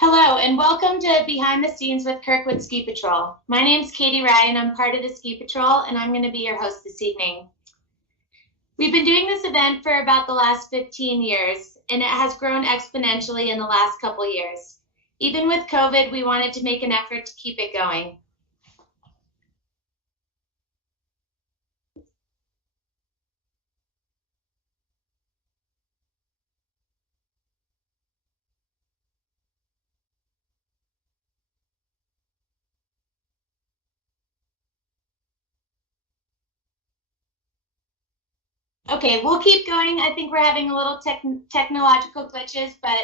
Hello, and welcome to Behind the Scenes with Kirkwood Ski Patrol. My name's Katie Ryan. I'm part of the Ski Patrol, and I'm going to be your host this evening. We've been doing this event for about the last 15 years, and it has grown exponentially in the last couple years. Even with COVID, we wanted to make an effort to keep it going. Okay, we'll keep going. I think we're having a little technological glitches, but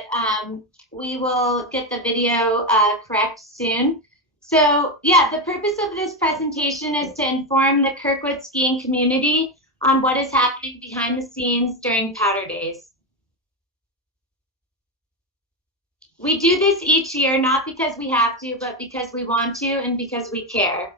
we will get the video correct soon. So yeah, the purpose of this presentation is to inform the Kirkwood skiing community on what is happening behind the scenes during powder days. We do this each year, not because we have to, but because we want to and because we care.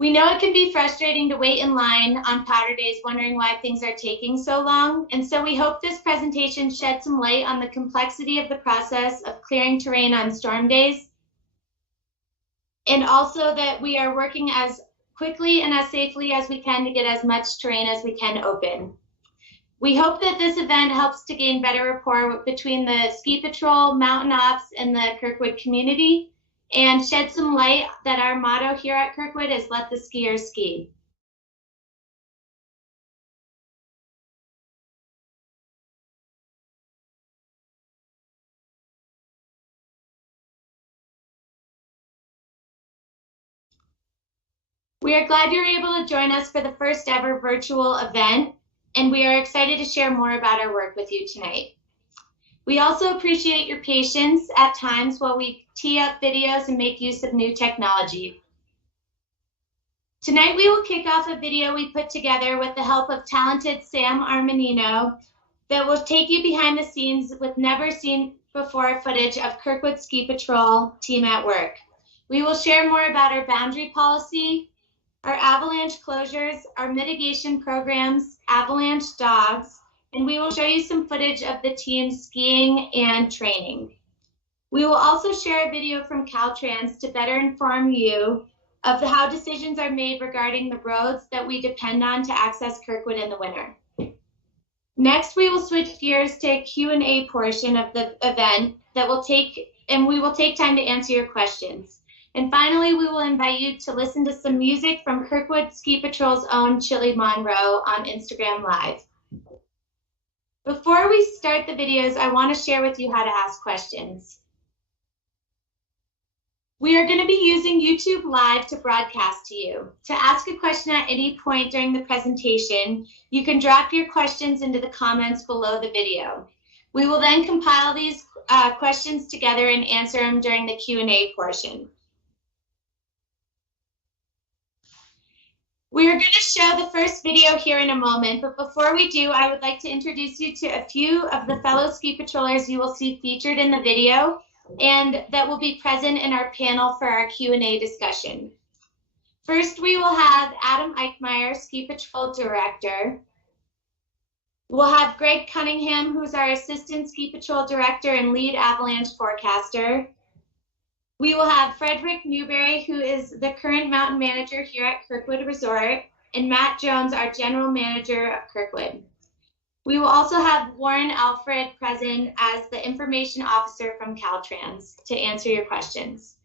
We know it can be frustrating to wait in line on powder days wondering why things are taking so long, and so we hope this presentation sheds some light on the complexity of the process of clearing terrain on storm days, and also that we are working as quickly and as safely as we can to get as much terrain as we can open. We hope that this event helps to gain better rapport between the Ski Patrol, Mountain Ops, and the Kirkwood community, and shed some light that our motto here at Kirkwood is let the skiers ski. We are glad you're able to join us for the first ever virtual event, and we are excited to share more about our work with you tonight. We also appreciate your patience at times while we tee up videos and make use of new technology. Tonight we will kick off a video we put together with the help of talented Sam Armanino that will take you behind the scenes with never seen before footage of Kirkwood Ski Patrol team at work. We will share more about our boundary policy, our avalanche closures, our mitigation programs, avalanche dogs, and we will show you some footage of the team skiing and training. We will also share a video from Caltrans to better inform you of how decisions are made regarding the roads that we depend on to access Kirkwood in the winter. Next, we will switch gears to a Q&A portion of the event we will take time to answer your questions. And finally, we will invite you to listen to some music from Kirkwood Ski Patrol's own Chili Monroe on Instagram Live. Before we start the videos, I want to share with you how to ask questions. We are going to be using YouTube Live to broadcast to you. To ask a question at any point during the presentation, you can drop your questions into the comments below the video. We will then compile these questions together and answer them during the Q&A portion. We are going to show the first video here in a moment, but before we do, I would like to introduce you to a few of the fellow ski patrollers you will see featured in the video and that will be present in our panel for our Q&A discussion. First, we will have Adam Eichmeyer, Ski Patrol Director. We'll have Greg Cunningham, who's our Assistant Ski Patrol Director and Lead Avalanche Forecaster. We will have Frederick Newberry, who is the current mountain manager here at Kirkwood Resort, and Matt Jones, our general manager of Kirkwood. We will also have Warren Alfred present as the information officer from Caltrans to answer your questions.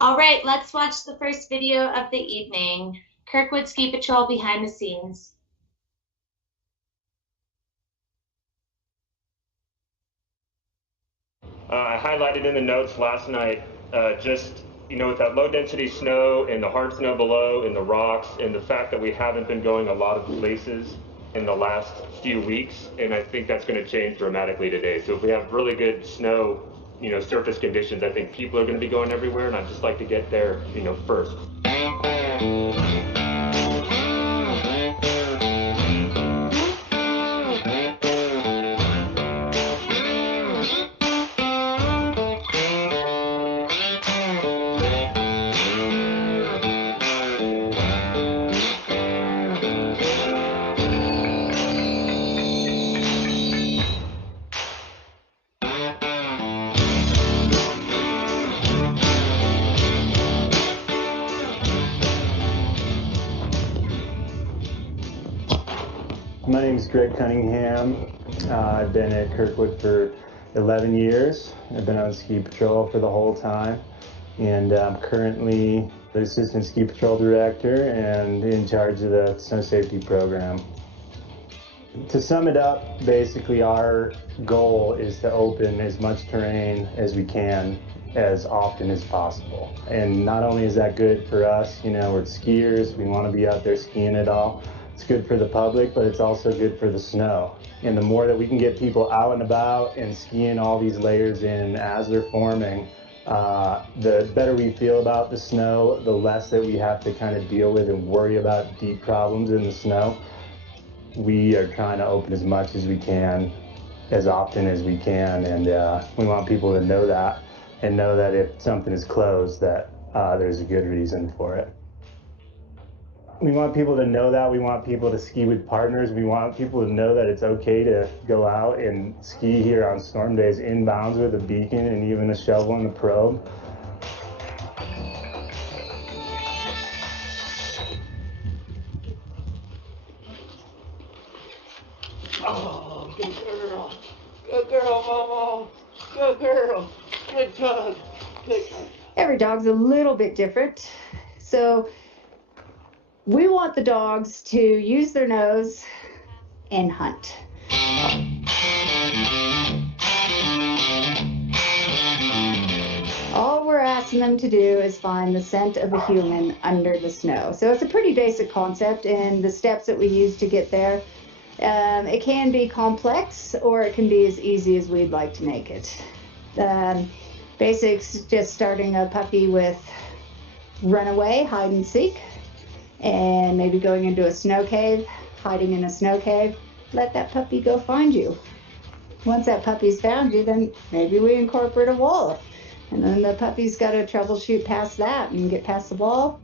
All right, let's watch the first video of the evening. Kirkwood Ski Patrol behind the scenes. I highlighted in the notes last night, just, with that low density snow and the hard snow below and the rocks and the fact that we haven't been going a lot of places in the last few weeks. And I think that's going to change dramatically today. So if we have really good snow, surface conditions, I think people are going to be going everywhere. And I'd just like to get there, first. My name is Greg Cunningham. I've been at Kirkwood for 11 years. I've been on ski patrol for the whole time, and I'm currently the Assistant Ski Patrol Director and in charge of the Snow Safety Program. To sum it up, basically our goal is to open as much terrain as we can as often as possible. And not only is that good for us, we're skiers, we want to be out there skiing it all. It's good for the public, but it's also good for the snow. And the more that we can get people out and about and skiing all these layers in as they're forming, the better we feel about the snow, the less that we have to kind of deal with and worry about deep problems in the snow. We are trying to open as much as we can, as often as we can, and we want people to know that, and know that if something is closed, that there's a good reason for it. We want people to know that. We want people to ski with partners. We want people to know that it's okay to go out and ski here on storm days inbounds with a beacon and even a shovel and a probe. Oh, good girl. Good girl, Momo. Good girl. Good dog. Good. Every dog's a little bit different. So we want the dogs to use their nose and hunt. All we're asking them to do is find the scent of a human under the snow. So it's a pretty basic concept, and the steps that we use to get there, it can be complex or it can be as easy as we'd like to make it. Basics, just starting a puppy with runaway, hide and seek, and maybe going into a snow cave, hiding in a snow cave. Let that puppy go find you. Once that puppy's found you, then maybe we incorporate a wall. And then the puppy's got to troubleshoot past that and get past the wall,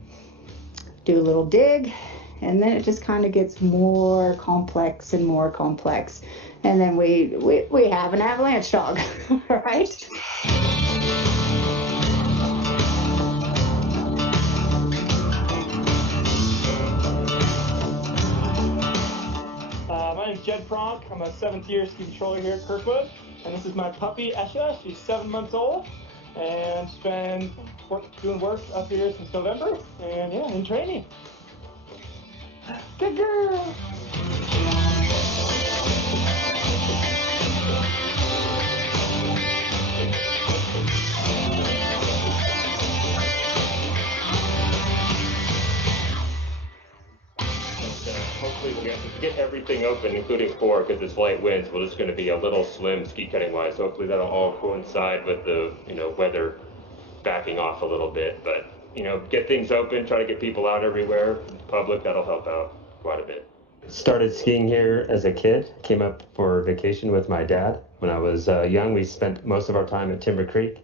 do a little dig, and then it just kind of gets more complex and more complex. And then we have an avalanche dog, right? My name's Jed Frank. I'm a 7th year ski patroller here at Kirkwood. And this is my puppy, Esha. She's 7 months old. And she's been doing work up here since November. And yeah, in training. Good girl. Hopefully we'll get everything open, including core, because it's light winds. Well, it's going to be a little slim ski cutting wise. So hopefully that'll all coincide with the weather backing off a little bit. But get things open, try to get people out everywhere, public, that'll help out quite a bit. Started skiing here as a kid, came up for vacation with my dad. When I was young, we spent most of our time at Timber Creek.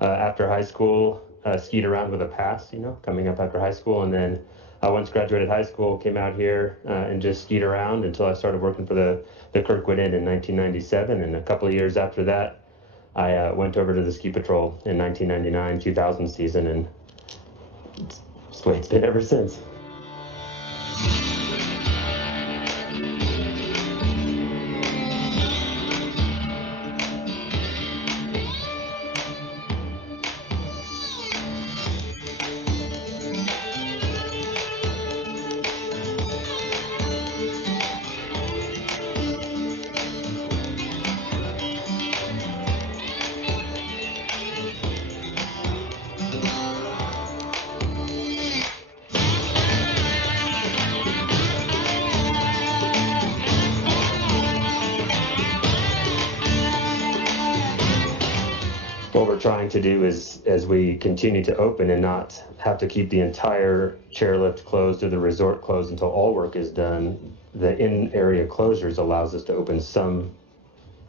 After high school, skied around with a pass, coming up after high school, and then once graduated high school, came out here and just skied around until I started working for the Kirkwood Inn in 1997, and a couple of years after that, I went over to the ski patrol in 1999-2000 season, and it's the way it's been ever since. What we're trying to do is, as we continue to open and not have to keep the entire chairlift closed or the resort closed until all work is done, the in-area closures allows us to open some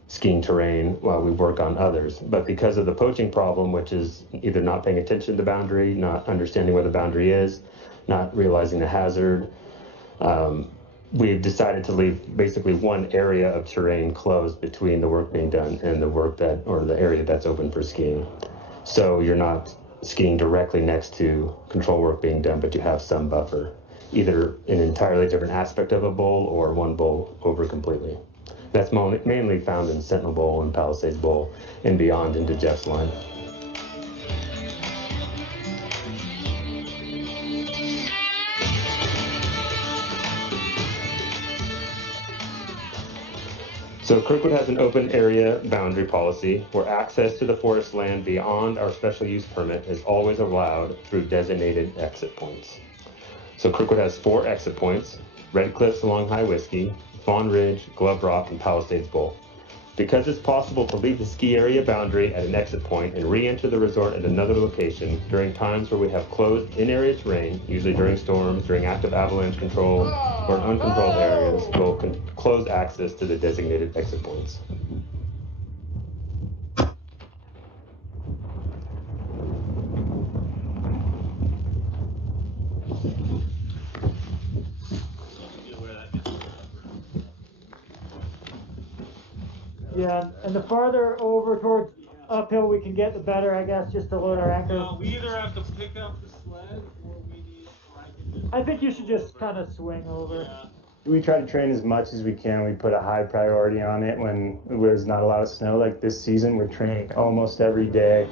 skiing terrain while we work on others. But because of the poaching problem, which is either not paying attention to the boundary, not understanding where the boundary is, not realizing the hazard, we've decided to leave basically one area of terrain closed between the work being done and the area that's open for skiing. So you're not skiing directly next to control work being done, but you have some buffer, either an entirely different aspect of a bowl or one bowl over completely. That's mainly found in Sentinel Bowl and Palisades Bowl and beyond into Jeff's line. So Kirkwood has an open area boundary policy where access to the forest land beyond our special use permit is always allowed through designated exit points. So Kirkwood has 4 exit points: Red Cliffs along High Whiskey, Fawn Ridge, Glove Rock, and Palisades Bowl. Because it's possible to leave the ski area boundary at an exit point and re-enter the resort at another location during times where we have closed in-area terrain, usually during storms, during active avalanche control, or in uncontrolled areas, we'll close access to the designated exit points. Yeah, and the farther over towards uphill we can get, the better, I guess, just to load our anchor. No, we either have to pick up the sled or we need, or I can just... I think you should just kind of swing over. Yeah. We try to train as much as we can. We put a high priority on it when there's not a lot of snow. Like this season, we're training almost every day.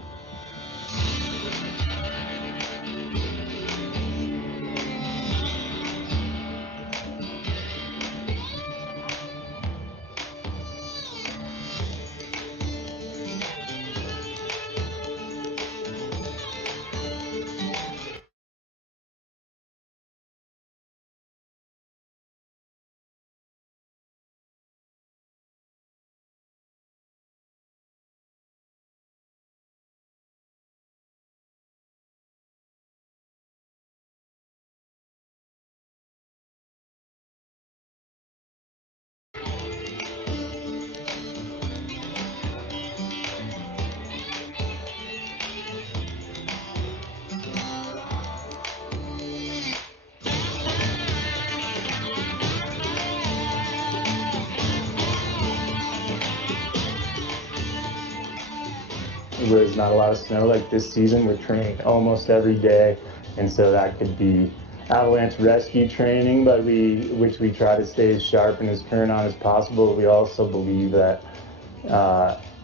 Where there's not a lot of snow, like this season, we're training almost every day, and so that could be avalanche rescue training, but which we try to stay as sharp and as current on as possible. We also believe that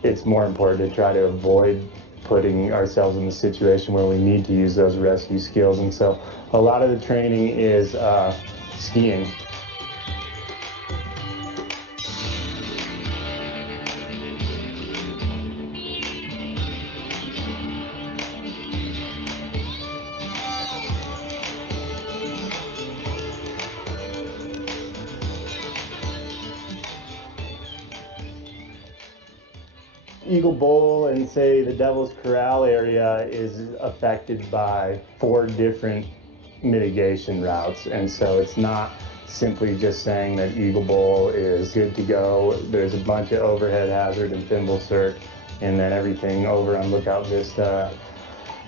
it's more important to try to avoid putting ourselves in the situation where we need to use those rescue skills, and so a lot of the training is skiing. Eagle Bowl and say the Devil's Corral area is affected by 4 different mitigation routes, and so it's not simply just saying that Eagle Bowl is good to go. There's a bunch of overhead hazard and thimble circ, and then everything over on Lookout Vista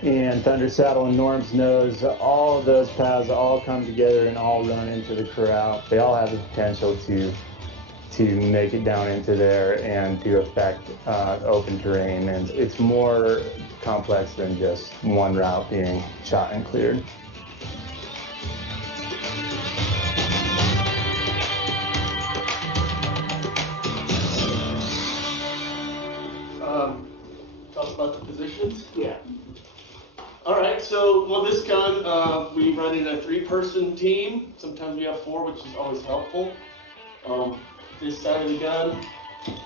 and Thunder Saddle and Norm's Nose, all of those paths all come together and all run into the corral. They all have the potential to make it down into there and to affect open terrain, and it's more complex than just one route being shot and cleared. Talk about the positions? Yeah. All right, so, well, this gun, we run in a 3-person team. Sometimes we have 4, which is always helpful. This side of the gun,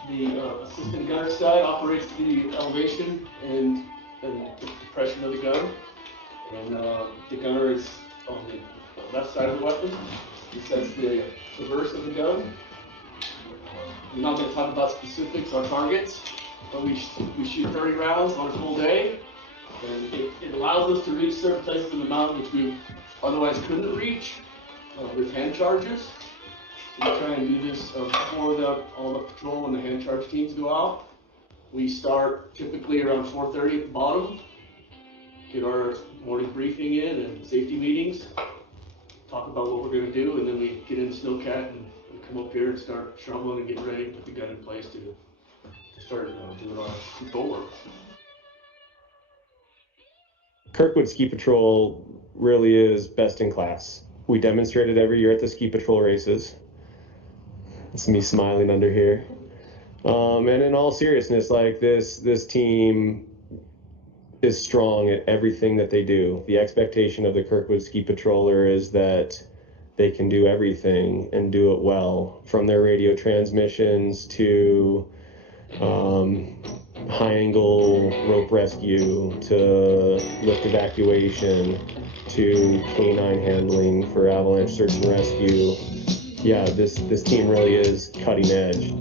the assistant gunner side operates the elevation and the depression of the gun. And the gunner is on the left side of the weapon. He sets the reverse of the gun. We're not going to talk about specifics or targets, but we shoot 30 rounds on a full day. And it allows us to reach certain places in the mountain which we otherwise couldn't reach with hand charges. So we try and do this before all the patrol and the hand charge teams go out. We start typically around 4:30 at the bottom, get our morning briefing in and safety meetings, talk about what we're going to do, and then we get in the snowcat and come up here and start shoveling and get ready to put the gun in place to start doing our patrol work. Kirkwood Ski Patrol really is best in class. We demonstrate it every year at the ski patrol races. It's me smiling under here. And in all seriousness, like this team is strong at everything that they do. The expectation of the Kirkwood Ski Patroller is that they can do everything and do it well, from their radio transmissions to high angle rope rescue to lift evacuation to canine handling for avalanche search and rescue. Yeah, this team really is cutting edge.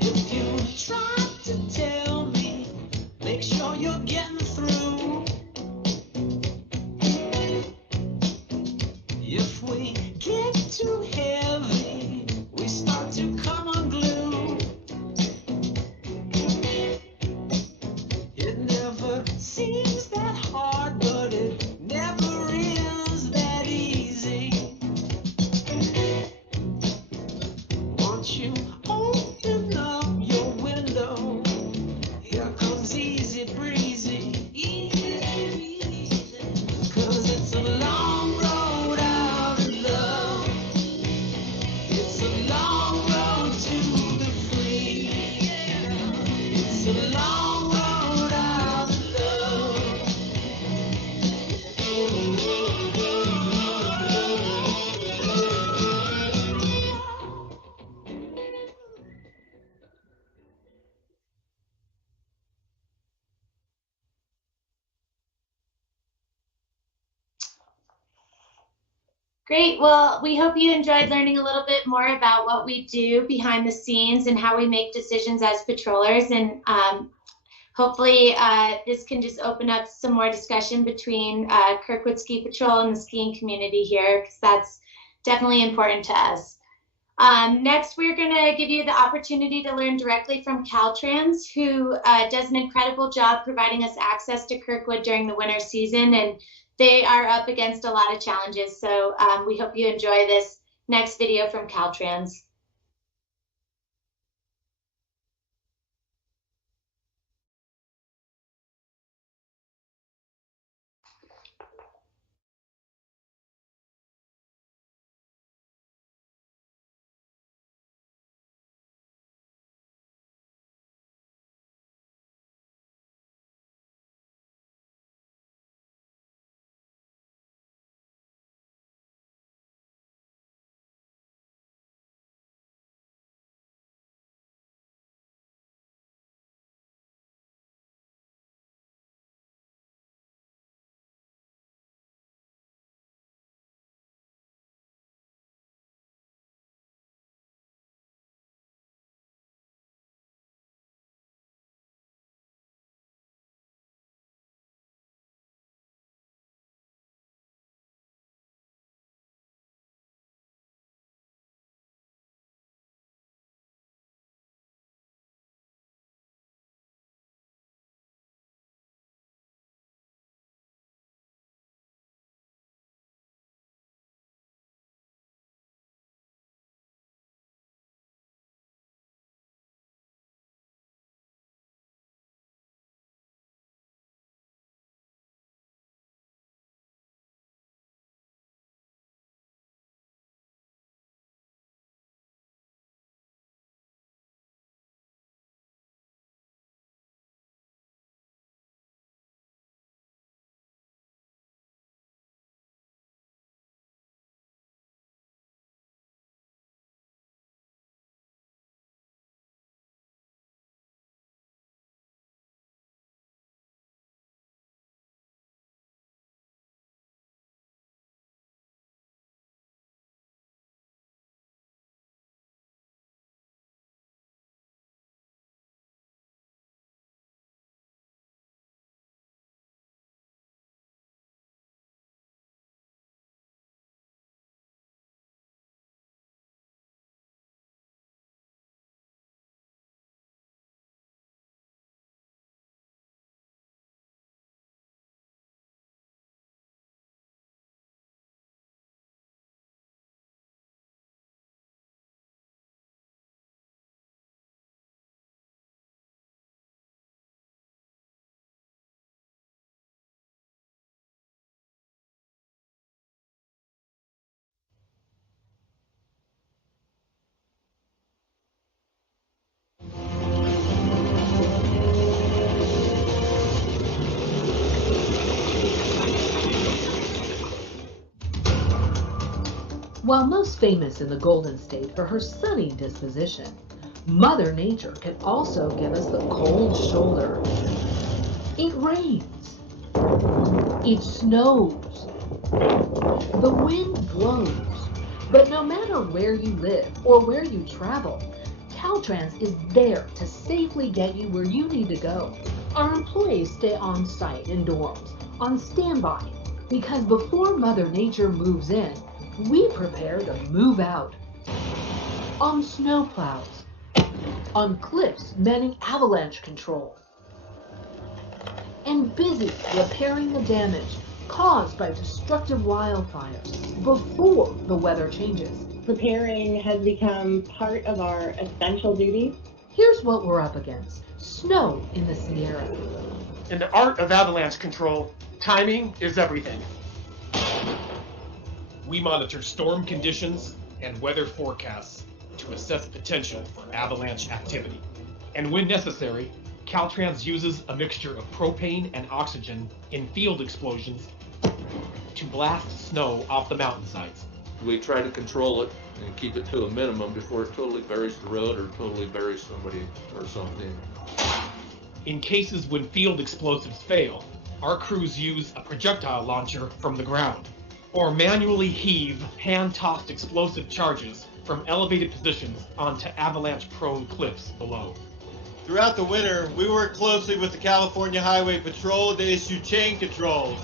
If you try to tell me, make sure you're getting through. If we get too heavy, we start to come unglued. It never seems that hard, but it never is that easy. Won't you open up your window? Here comes easy breezy. Easy breezy. 'Cause it's a long road out of love. It's a long road to the free. It's a long road out of love. Great. Well, we hope you enjoyed learning a little bit more about what we do behind the scenes and how we make decisions as patrollers. And hopefully this can just open up some more discussion between Kirkwood Ski Patrol and the skiing community here, because that's definitely important to us. Next, we're going to give you the opportunity to learn directly from Caltrans, who does an incredible job providing us access to Kirkwood during the winter season, and they are up against a lot of challenges. So we hope you enjoy this next video from Caltrans. While most famous in the Golden State for her sunny disposition, Mother Nature can also give us the cold shoulder. It rains. It snows. The wind blows. But no matter where you live or where you travel, Caltrans is there to safely get you where you need to go. Our employees stay on site in dorms, on standby, because before Mother Nature moves in, we prepare to move out. On snowplows, on cliffs manning avalanche control, and busy repairing the damage caused by destructive wildfires before the weather changes. Preparing has become part of our essential duties. Here's what we're up against: snow in the Sierra. In the art of avalanche control, timing is everything. We monitor storm conditions and weather forecasts to assess potential for avalanche activity. And when necessary, Caltrans uses a mixture of propane and oxygen in field explosions to blast snow off the mountainsides. We try to control it and keep it to a minimum before it totally buries the road or totally buries somebody or something. In cases when field explosives fail, our crews use a projectile launcher from the ground, or manually heave hand-tossed explosive charges from elevated positions onto avalanche-prone cliffs below. Throughout the winter, we work closely with the California Highway Patrol to issue chain controls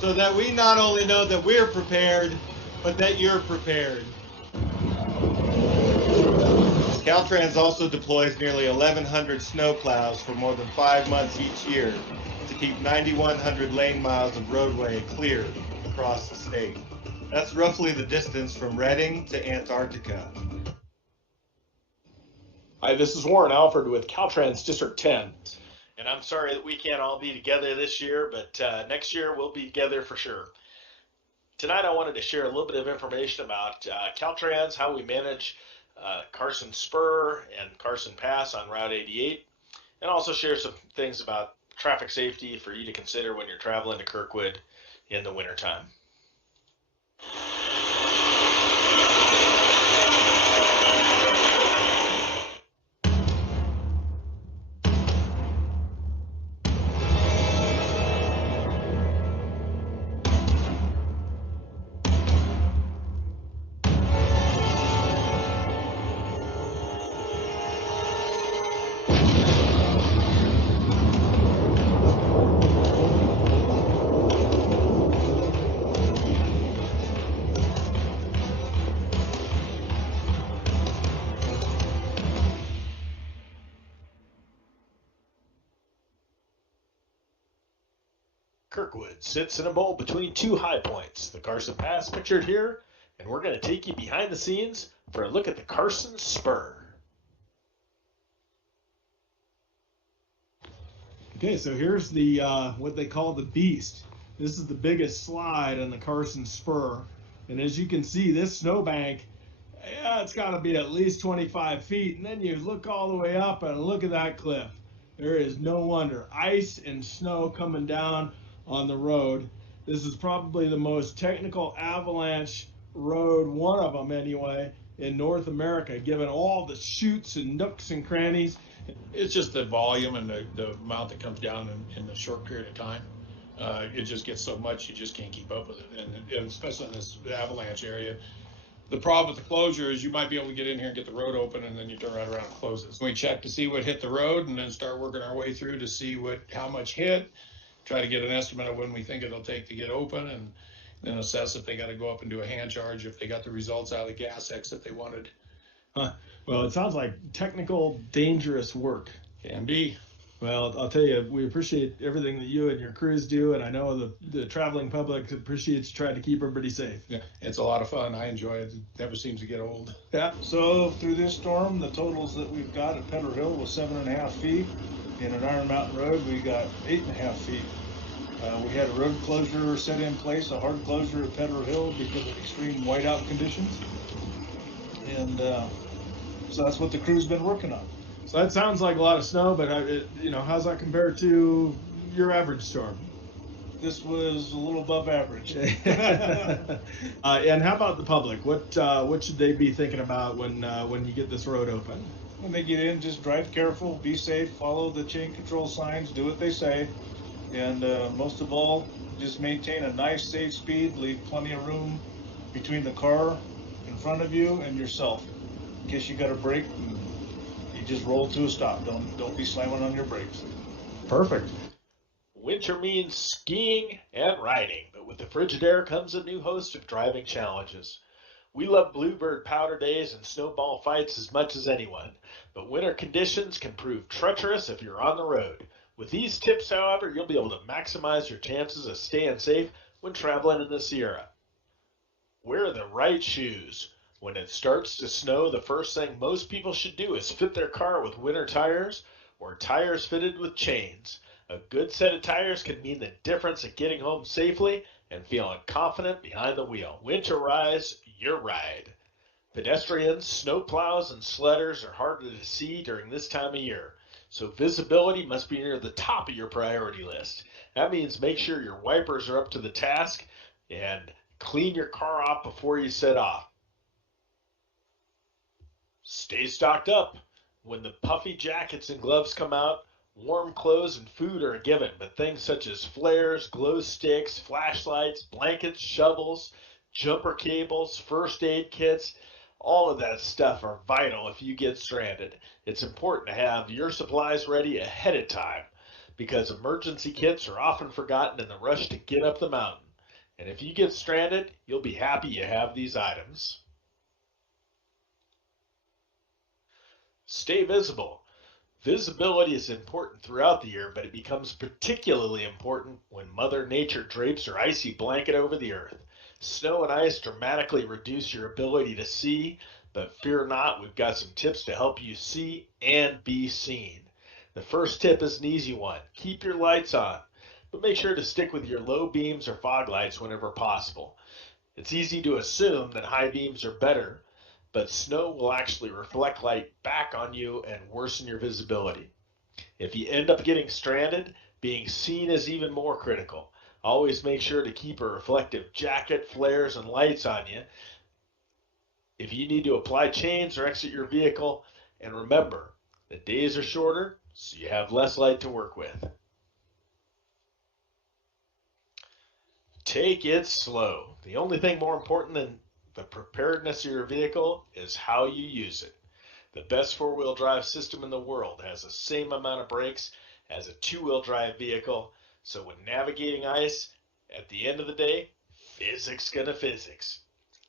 so that we not only know that we're prepared, but that you're prepared. Caltrans also deploys nearly 1,100 snowplows for more than 5 months each year to keep 9,100 lane miles of roadway clear across the state. That's roughly the distance from Redding to Antarctica. Hi, this is Warren Alford with Caltrans District 10. And I'm sorry that we can't all be together this year, but next year we'll be together for sure. Tonight I wanted to share a little bit of information about Caltrans, how we manage Carson Spur and Carson Pass on Route 88, and also share some things about traffic safety for you to consider when you're traveling to Kirkwood in the wintertime. Kirkwood sits in a bowl between two high points, the Carson Pass pictured here, and we're going to take you behind the scenes for a look at the Carson Spur. Okay, so here's the what they call the Beast. This is the biggest slide on the Carson Spur, and as you can see, this snowbank, yeah, it's got to be at least 25 feet, and then you look all the way up and look at that cliff. There is no wonder. Ice and snow coming down on the road. This is probably the most technical avalanche road, one of them anyway, in North America, given all the chutes and nooks and crannies. It's just the volume and the amount that comes down in a short period of time. It just gets so much you just can't keep up with it, and especially in this avalanche area. The problem with the closure is you might be able to get in here and get the road open, and then you turn right around and close it. So we check to see what hit the road, and then start working our way through to see how much hit. Try to get an estimate of when we think it'll take to get open, and then assess if they got to go up and do a hand charge, if they got the results out of the gas exit they wanted. Well, it sounds like technical, dangerous work. Can be. Well, I'll tell you, we appreciate everything that you and your crews do, and I know the traveling public appreciates trying to keep everybody safe. Yeah, it's a lot of fun. I enjoy it. It never seems to get old. Yeah. So through this storm, the totals that we've got at Pedder Hill was 7.5 feet. In an Iron Mountain Road, we got 8.5 feet. We had a road closure set in place, a hard closure at Pedder Hill because of extreme whiteout conditions. And so that's what the crew's been working on. So that sounds like a lot of snow, but how's that compared to your average storm? this was a little above average. And how about the public? What should they be thinking about when you get this road open? When they get in, just drive careful, be safe, follow the chain control signs, do what they say, and most of all, just maintain a nice, safe speed. Leave plenty of room between the car in front of you and yourself. In case you got to brake, you just roll to a stop. Don't be slamming on your brakes. Perfect. Winter means skiing and riding, but with the Frigidaire comes a new host of driving challenges. We love bluebird powder days and snowball fights as much as anyone, but winter conditions can prove treacherous if you're on the road. With these tips, however, you'll be able to maximize your chances of staying safe when traveling in the Sierra. Wear the right shoes. When it starts to snow, the first thing most people should do is fit their car with winter tires or tires fitted with chains. A good set of tires can mean the difference in getting home safely and feeling confident behind the wheel. Winterize your ride. Pedestrians, snowplows, and sledders are harder to see during this time of year, so visibility must be near the top of your priority list. That means make sure your wipers are up to the task and clean your car off before you set off. Stay stocked up. When the puffy jackets and gloves come out, warm clothes and food are a given, but things such as flares, glow sticks, flashlights, blankets, shovels, jumper cables, first aid kits, all of that stuff are vital if you get stranded. It's important to have your supplies ready ahead of time because emergency kits are often forgotten in the rush to get up the mountain. And if you get stranded, you'll be happy you have these items. Stay visible. Visibility is important throughout the year, but it becomes particularly important when Mother Nature drapes her icy blanket over the earth. Snow and ice dramatically reduce your ability to see, but fear not, we've got some tips to help you see and be seen. The first tip is an easy one. Keep your lights on, but make sure to stick with your low beams or fog lights whenever possible. It's easy to assume that high beams are better, but snow will actually reflect light back on you and worsen your visibility. If you end up getting stranded, being seen is even more critical. Always make sure to keep a reflective jacket, flares, and lights on you. If you need to apply chains or exit your vehicle, and remember, the days are shorter, so you have less light to work with. Take it slow. The only thing more important than the preparedness of your vehicle is how you use it. The best four-wheel drive system in the world has the same amount of brakes as a two-wheel drive vehicle, so when navigating ice, at the end of the day, physics gonna physics.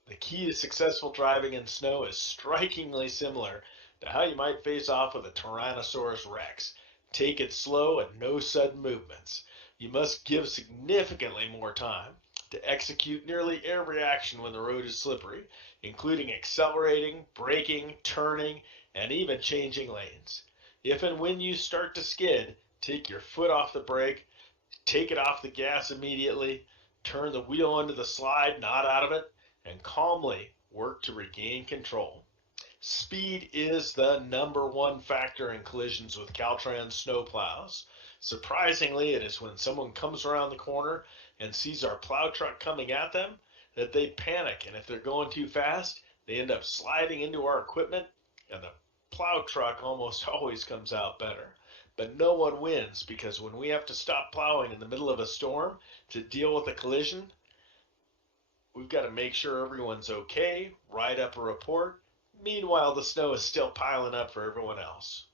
The key to successful driving in snow is strikingly similar to how you might face off with a Tyrannosaurus Rex. Take it slow and no sudden movements. You must give significantly more time to execute nearly every action when the road is slippery, including accelerating, braking, turning, and even changing lanes. If and when you start to skid, take your foot off the brake, take it off the gas immediately, turn the wheel onto the slide, not out of it, and calmly work to regain control. Speed is the #1 factor in collisions with Caltrans snowplows. Surprisingly, it is when someone comes around the corner and sees our plow truck coming at them that they panic, and if they're going too fast, they end up sliding into our equipment, and the plow truck almost always comes out better. But no one wins, because when we have to stop plowing in the middle of a storm to deal with a collision, we've got to make sure everyone's okay, write up a report. Meanwhile, the snow is still piling up for everyone else.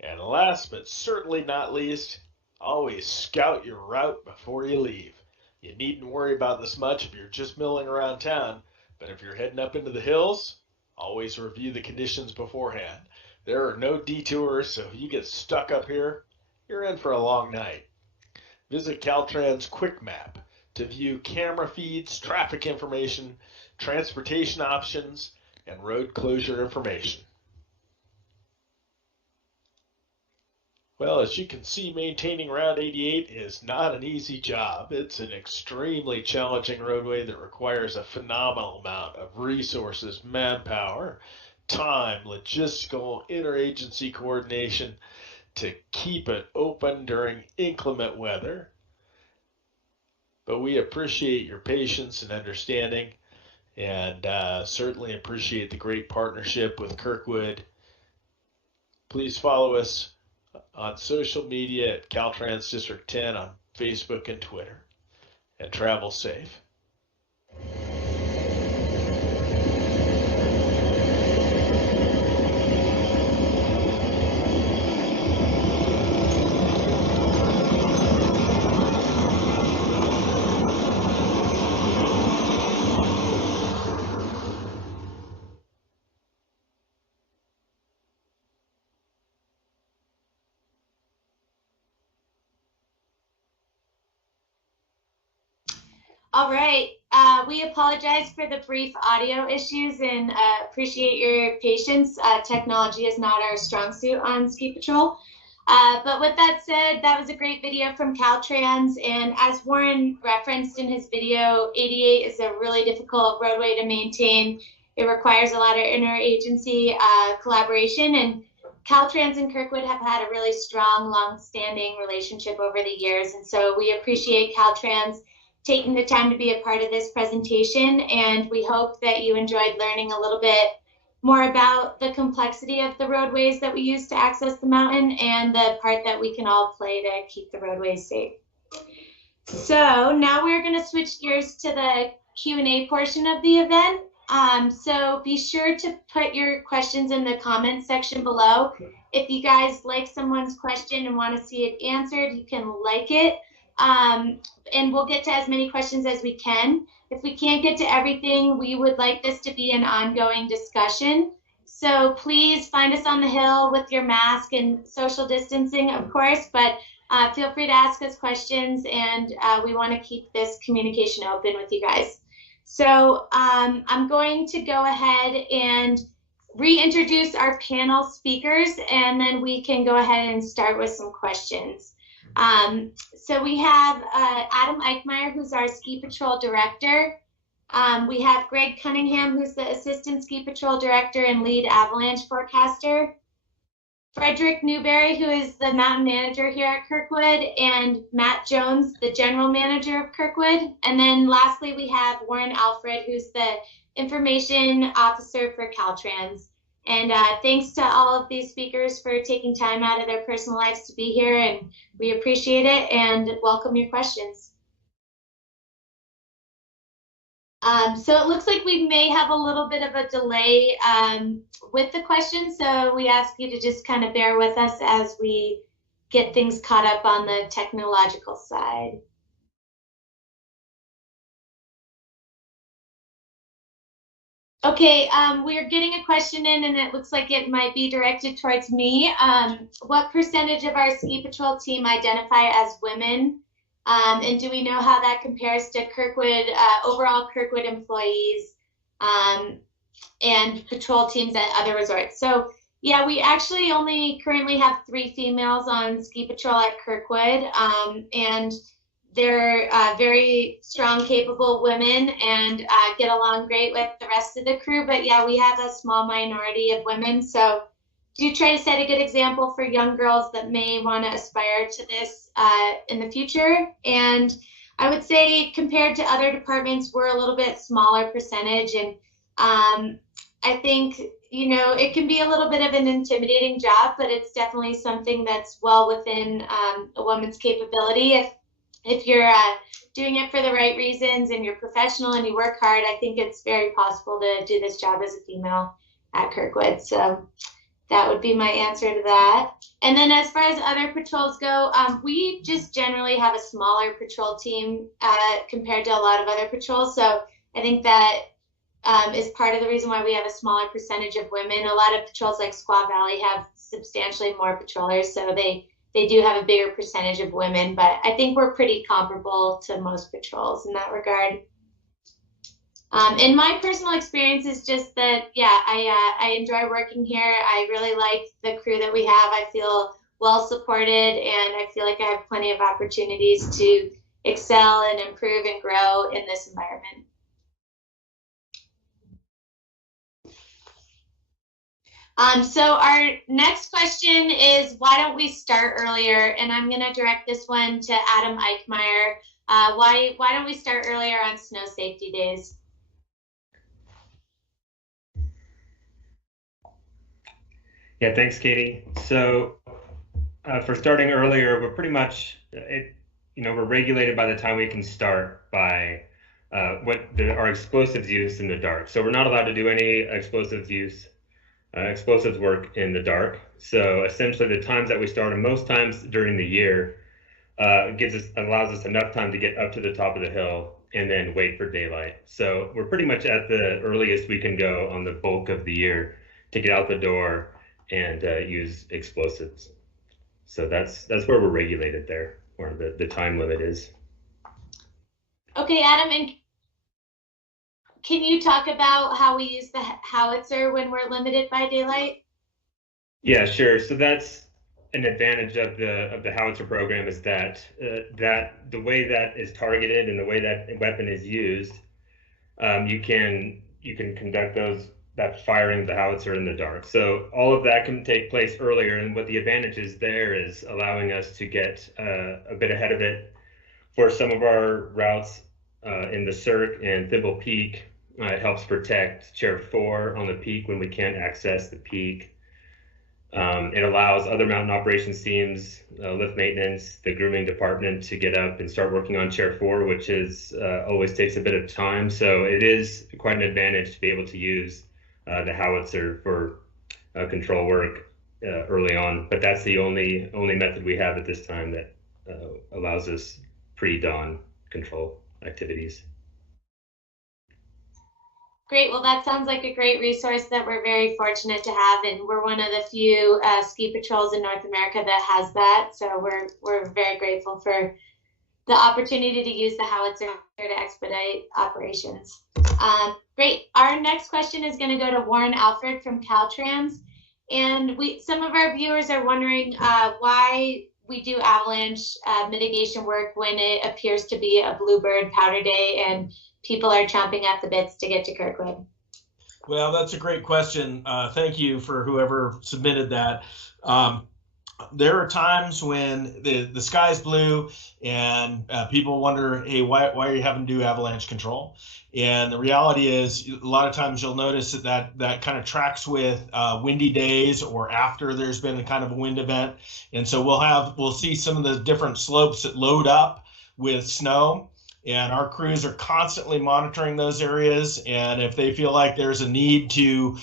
And last but certainly not least, always scout your route before you leave. You needn't worry about this much if you're just milling around town, but if you're heading up into the hills, always review the conditions beforehand. There are no detours, so if you get stuck up here, you're in for a long night. Visit Caltrans Quick Map to view camera feeds, traffic information, transportation options, and road closure information. Well, as you can see, maintaining Route 88 is not an easy job. It's an extremely challenging roadway that requires a phenomenal amount of resources, manpower, time, logistical, interagency coordination, to keep it open during inclement weather. But we appreciate your patience and understanding, and certainly appreciate the great partnership with Kirkwood. Please follow us on social media at Caltrans District 10 on Facebook and Twitter, and travel safe. All right. We apologize for the brief audio issues and appreciate your patience. Technology is not our strong suit on Ski Patrol. But with that said, that was a great video from Caltrans. And as Warren referenced in his video, 88 is a really difficult roadway to maintain. It requires a lot of interagency collaboration. And Caltrans and Kirkwood have had a really strong, long-standing relationship over the years. And so we appreciate Caltrans taking the time to be a part of this presentation, and we hope that you enjoyed learning a little bit more about the complexity of the roadways that we use to access the mountain and the part that we can all play to keep the roadways safe. So now we're going to switch gears to the Q&A portion of the event. So be sure to put your questions in the comments section below. If you guys like someone's question and want to see it answered, you can like it. And we'll get to as many questions as we can. If we can't get to everything, we would like this to be an ongoing discussion. So please find us on the hill with your mask and social distancing, of course, but feel free to ask us questions, and we want to keep this communication open with you guys. So I'm going to go ahead and reintroduce our panel speakers, and then we can go ahead and start with some questions. So we have Adam Eichmeyer, who's our Ski Patrol Director. We have Greg Cunningham, who's the Assistant Ski Patrol Director and Lead Avalanche Forecaster. Frederick Newberry, who is the Mountain Manager here at Kirkwood, and Matt Jones, the General Manager of Kirkwood. And then lastly, we have Warren Alfred, who's the Information Officer for Caltrans. And thanks to all of these speakers for taking time out of their personal lives to be here, and we appreciate it and welcome your questions. So it looks like we may have a little bit of a delay with the questions, so we ask you to just kind of bear with us as we get things caught up on the technological side. Okay, we're getting a question in, and it looks like it might be directed towards me. What percentage of our Ski Patrol team identify as women? And do we know how that compares to Kirkwood, overall Kirkwood employees and patrol teams at other resorts? So yeah, we actually only currently have 3 females on Ski Patrol at Kirkwood, and they're very strong, capable women and get along great with the rest of the crew. But yeah, we have a small minority of women. So do try to set a good example for young girls that may want to aspire to this in the future. And I would say compared to other departments, we're a little bit smaller percentage. And I think, you know, it can be a little bit of an intimidating job, but it's definitely something that's well within a woman's capability. If you're doing it for the right reasons and you're professional and you work hard, I think it's very possible to do this job as a female at Kirkwood. So that would be my answer to that. And then as far as other patrols go, we just generally have a smaller patrol team compared to a lot of other patrols. So I think that is part of the reason why we have a smaller percentage of women. A lot of patrols like Squaw Valley have substantially more patrollers, so they do have a bigger percentage of women, but I think we're pretty comparable to most patrols in that regard. And my personal experience is just that, yeah, I enjoy working here. I really like the crew that we have. I feel well supported, and I feel like I have plenty of opportunities to excel and improve and grow in this environment. So our next question is, why don't we start earlier? And I'm going to direct this one to Adam Eichmeyer. Why don't we start earlier on snow safety days? Yeah, thanks, Katie. So for starting earlier, we're pretty much, we're regulated by the time we can start by our explosives use in the dark. So we're not allowed to do any explosives work in the dark. So essentially the times that we start, and most times during the year, allows us enough time to get up to the top of the hill and then wait for daylight. So we're pretty much at the earliest we can go on the bulk of the year to get out the door and use explosives. So that's where we're regulated there, where the time limit is. Okay, Adam, and can you talk about how we use the howitzer when we're limited by daylight? Yeah, sure. So that's an advantage of the howitzer program, is that the way that is targeted and the way that weapon is used, you can conduct that firing of the howitzer in the dark. So all of that can take place earlier, and what the advantage is there is allowing us to get a bit ahead of it for some of our routes in the Cirque and Thimble Peak. It helps protect Chair 4 on the peak when we can't access the peak. It allows other mountain operations teams, lift maintenance, the grooming department to get up and start working on Chair 4, which is always takes a bit of time. So it is quite an advantage to be able to use the howitzer for control work early on. But that's the only method we have at this time that allows us pre-dawn control activities. Great. Well, that sounds like a great resource that we're very fortunate to have, and we're one of the few ski patrols in North America that has that. So we're very grateful for the opportunity to use the howitzer to expedite operations. Great. Our next question is going to go to Warren Alfred from Caltrans, and some of our viewers are wondering why we do avalanche mitigation work when it appears to be a bluebird powder day and people are chomping at the bits to get to Kirkwood. Well, that's a great question. Thank you for whoever submitted that. There are times when the sky's blue and people wonder, hey, why are you having to do avalanche control? And the reality is, a lot of times you'll notice that kind of tracks with windy days or after there's been a kind of a wind event. And so we'll see some of the different slopes that load up with snow. And our crews are constantly monitoring those areas. And if they feel like there's a need to,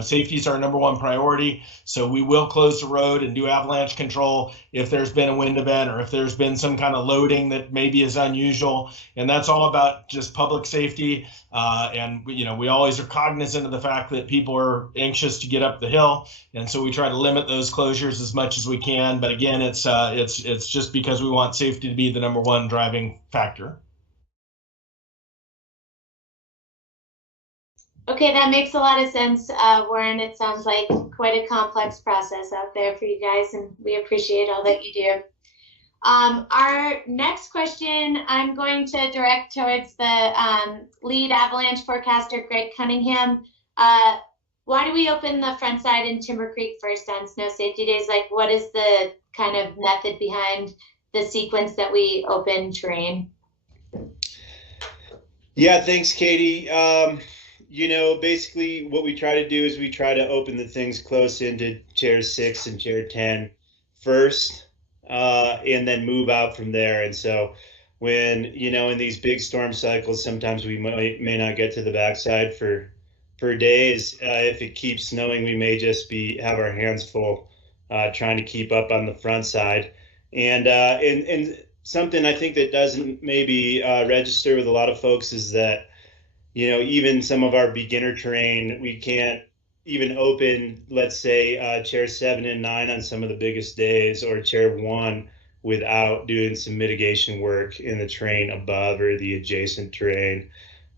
safety is our number one priority. So we will close the road and do avalanche control if there's been a wind event or if there's been some kind of loading that maybe is unusual. And that's all about just public safety. And we always are cognizant of the fact that people are anxious to get up the hill. And so we try to limit those closures as much as we can. But again, it's just because we want safety to be the number one driving factor. Okay, that makes a lot of sense, Warren. It sounds like quite a complex process out there for you guys, and we appreciate all that you do. Our next question I'm going to direct towards the lead avalanche forecaster, Greg Cunningham. Why do we open the front side in Timber Creek first on snow safety days? Like, what is the kind of method behind the sequence that we open terrain? Yeah, thanks, Katie. Basically what we try to do is we try to open the things close into Chair 6 and Chair 10 first, and then move out from there. And so when, in these big storm cycles, sometimes we may not get to the backside for days. If it keeps snowing, we may just have our hands full trying to keep up on the front side. And something I think that doesn't maybe register with a lot of folks is that even some of our beginner terrain, we can't even open, let's say, Chair 7 and 9 on some of the biggest days, or Chair 1 without doing some mitigation work in the terrain above or the adjacent terrain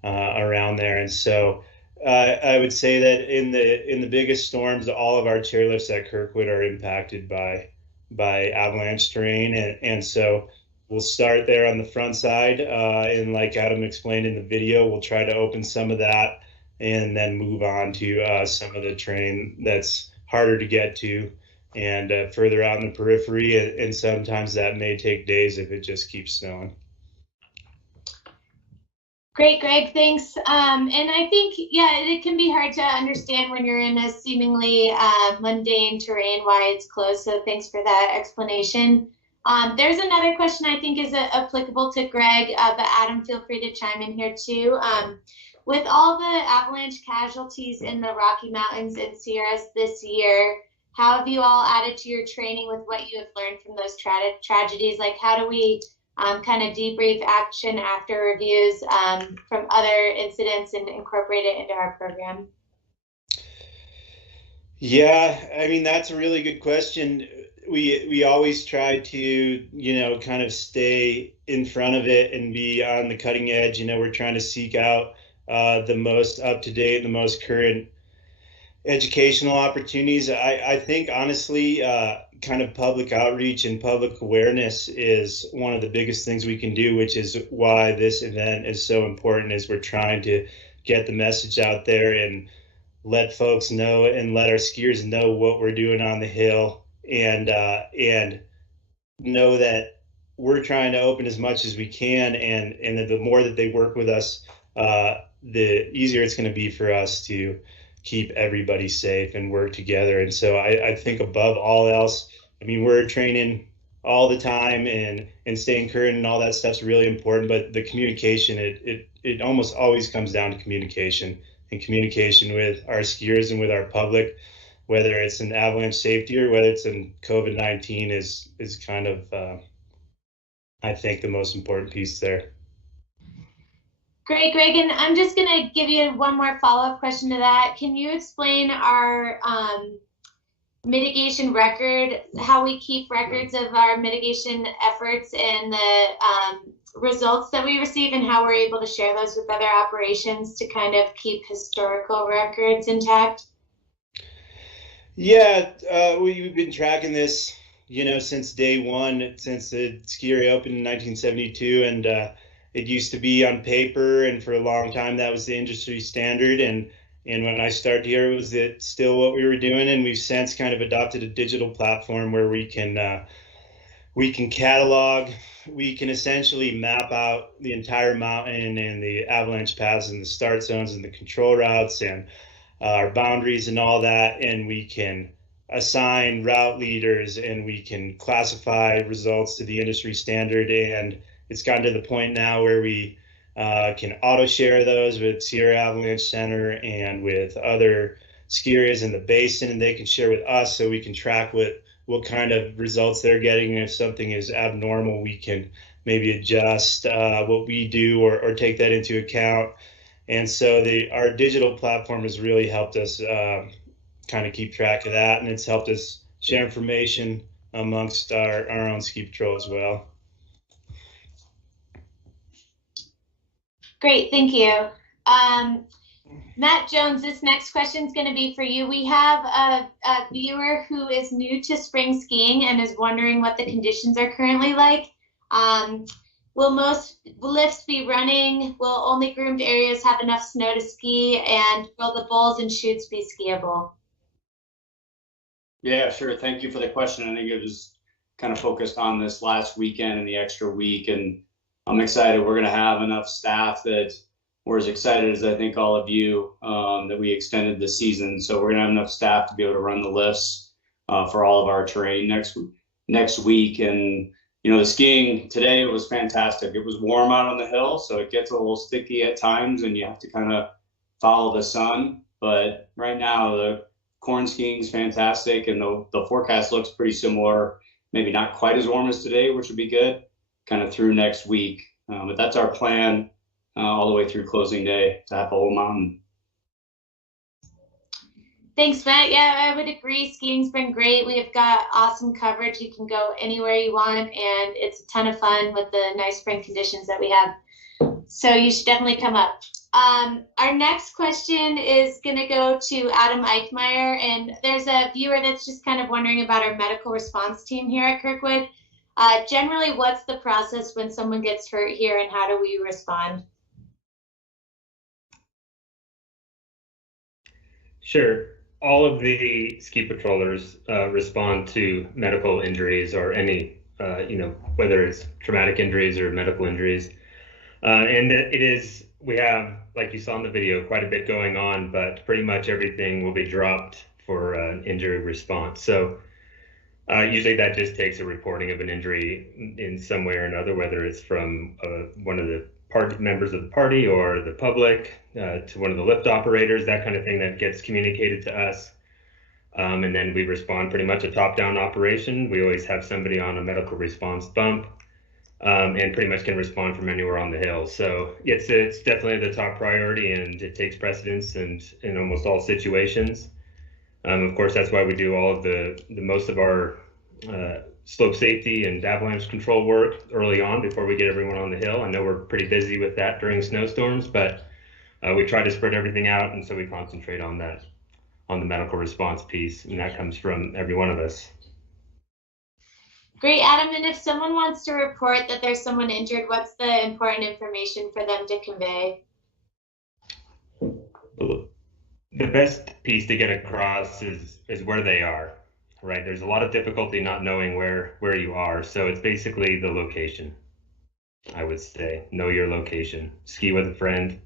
around there. And so I would say that in the biggest storms, all of our chairlifts at Kirkwood are impacted by avalanche terrain. And so we'll start there on the front side, and like Adam explained in the video, we'll try to open some of that and then move on to some of the terrain that's harder to get to and further out in the periphery. And sometimes that may take days if it just keeps snowing. Great, Greg, thanks. And I think, yeah, it can be hard to understand when you're in a seemingly mundane terrain why it's closed. So thanks for that explanation. There's another question I think is applicable to Greg, but Adam, feel free to chime in here too. With all the avalanche casualties in the Rocky Mountains and Sierras this year, how have you all added to your training with what you have learned from those tragedies? Like, how do we kind of debrief action after reviews from other incidents and incorporate it into our program? Yeah, I mean, that's a really good question. We always try to, kind of stay in front of it and be on the cutting edge. We're trying to seek out the most up to date, the most current educational opportunities. I think honestly, kind of public outreach and public awareness is one of the biggest things we can do, which is why this event is so important, is we're trying to get the message out there and let folks know and let our skiers know what we're doing on the hill, and know that we're trying to open as much as we can, and that the more that they work with us, the easier it's going to be for us to keep everybody safe and work together. And so I think above all else, I mean, we're training all the time, and staying current and all that stuff's really important, but the communication, it almost always comes down to communication, and communication with our skiers and with our public, whether it's in avalanche safety or whether it's in COVID-19, is kind of, I think, the most important piece there. Great, Greg, and I'm just going to give you one more follow-up question to that. Can you explain our mitigation record, how we keep records of our mitigation efforts and the results that we receive, and how we're able to share those with other operations to kind of keep historical records intact? Yeah, we've been tracking this, since day one, since the ski area opened in 1972, and it used to be on paper, and for a long time that was the industry standard. And when I started here, it was still what we were doing, and we've since kind of adopted a digital platform where we can catalog, we can essentially map out the entire mountain and the avalanche paths and the start zones and the control routes and our boundaries and all that, and we can assign route leaders, and we can classify results to the industry standard. And it's gotten to the point now where we can auto share those with Sierra Avalanche Center and with other ski areas in the basin, and they can share with us so we can track what kind of results they're getting. And if something is abnormal, we can maybe adjust what we do or take that into account. And so our digital platform has really helped us kind of keep track of that, and it's helped us share information amongst our own ski patrol as well. Great, thank you. Matt Jones, this next question is going to be for you. We have a viewer who is new to spring skiing and is wondering what the conditions are currently like. Will most lifts be running? Will only groomed areas have enough snow to ski? And will the bowls and chutes be skiable? Yeah, sure. Thank you for the question. I think it was kind of focused on this last weekend and the extra week. And I'm excited. We're going to have enough staff that we're as excited as I think all of you that we extended the season. So we're going to have enough staff to be able to run the lifts for all of our terrain next week. And the skiing today was fantastic. It was warm out on the hill, so it gets a little sticky at times, and you have to kind of follow the sun. But right now, the corn skiing is fantastic, and the forecast looks pretty similar. Maybe not quite as warm as today, which would be good, kind of through next week. But that's our plan all the way through closing day to have the whole mountain. Thanks, Matt. Yeah, I would agree. Skiing's been great. We've got awesome coverage. You can go anywhere you want, and it's a ton of fun with the nice spring conditions that we have. So you should definitely come up. Our next question is going to go to Adam Eichmeyer, and there's a viewer that's just kind of wondering about our medical response team here at Kirkwood. Generally, what's the process when someone gets hurt here, and how do we respond? Sure. All of the ski patrollers respond to medical injuries or any, whether it's traumatic injuries or medical injuries. And it is, we have, like you saw in the video, quite a bit going on, but pretty much everything will be dropped for an injury response. So usually that just takes a reporting of an injury in some way or another, whether it's from one of the members of the party or the public to one of the lift operators, that kind of thing that gets communicated to us. And then we respond pretty much a top-down operation. We always have somebody on a medical response bump and pretty much can respond from anywhere on the hill. So it's definitely the top priority, and it takes precedence and in almost all situations. Of course, that's why we do all of the most of our slope safety and avalanche control work early on before we get everyone on the hill. I know we're pretty busy with that during snowstorms, but we try to spread everything out, and so we concentrate on that, on the medical response piece, and that comes from every one of us. Great, Adam. And if someone wants to report that there's someone injured, what's the important information for them to convey? The best piece to get across is where they are, right? There's a lot of difficulty not knowing where you are. So it's basically the location, I would say. Know your location. Ski with a friend.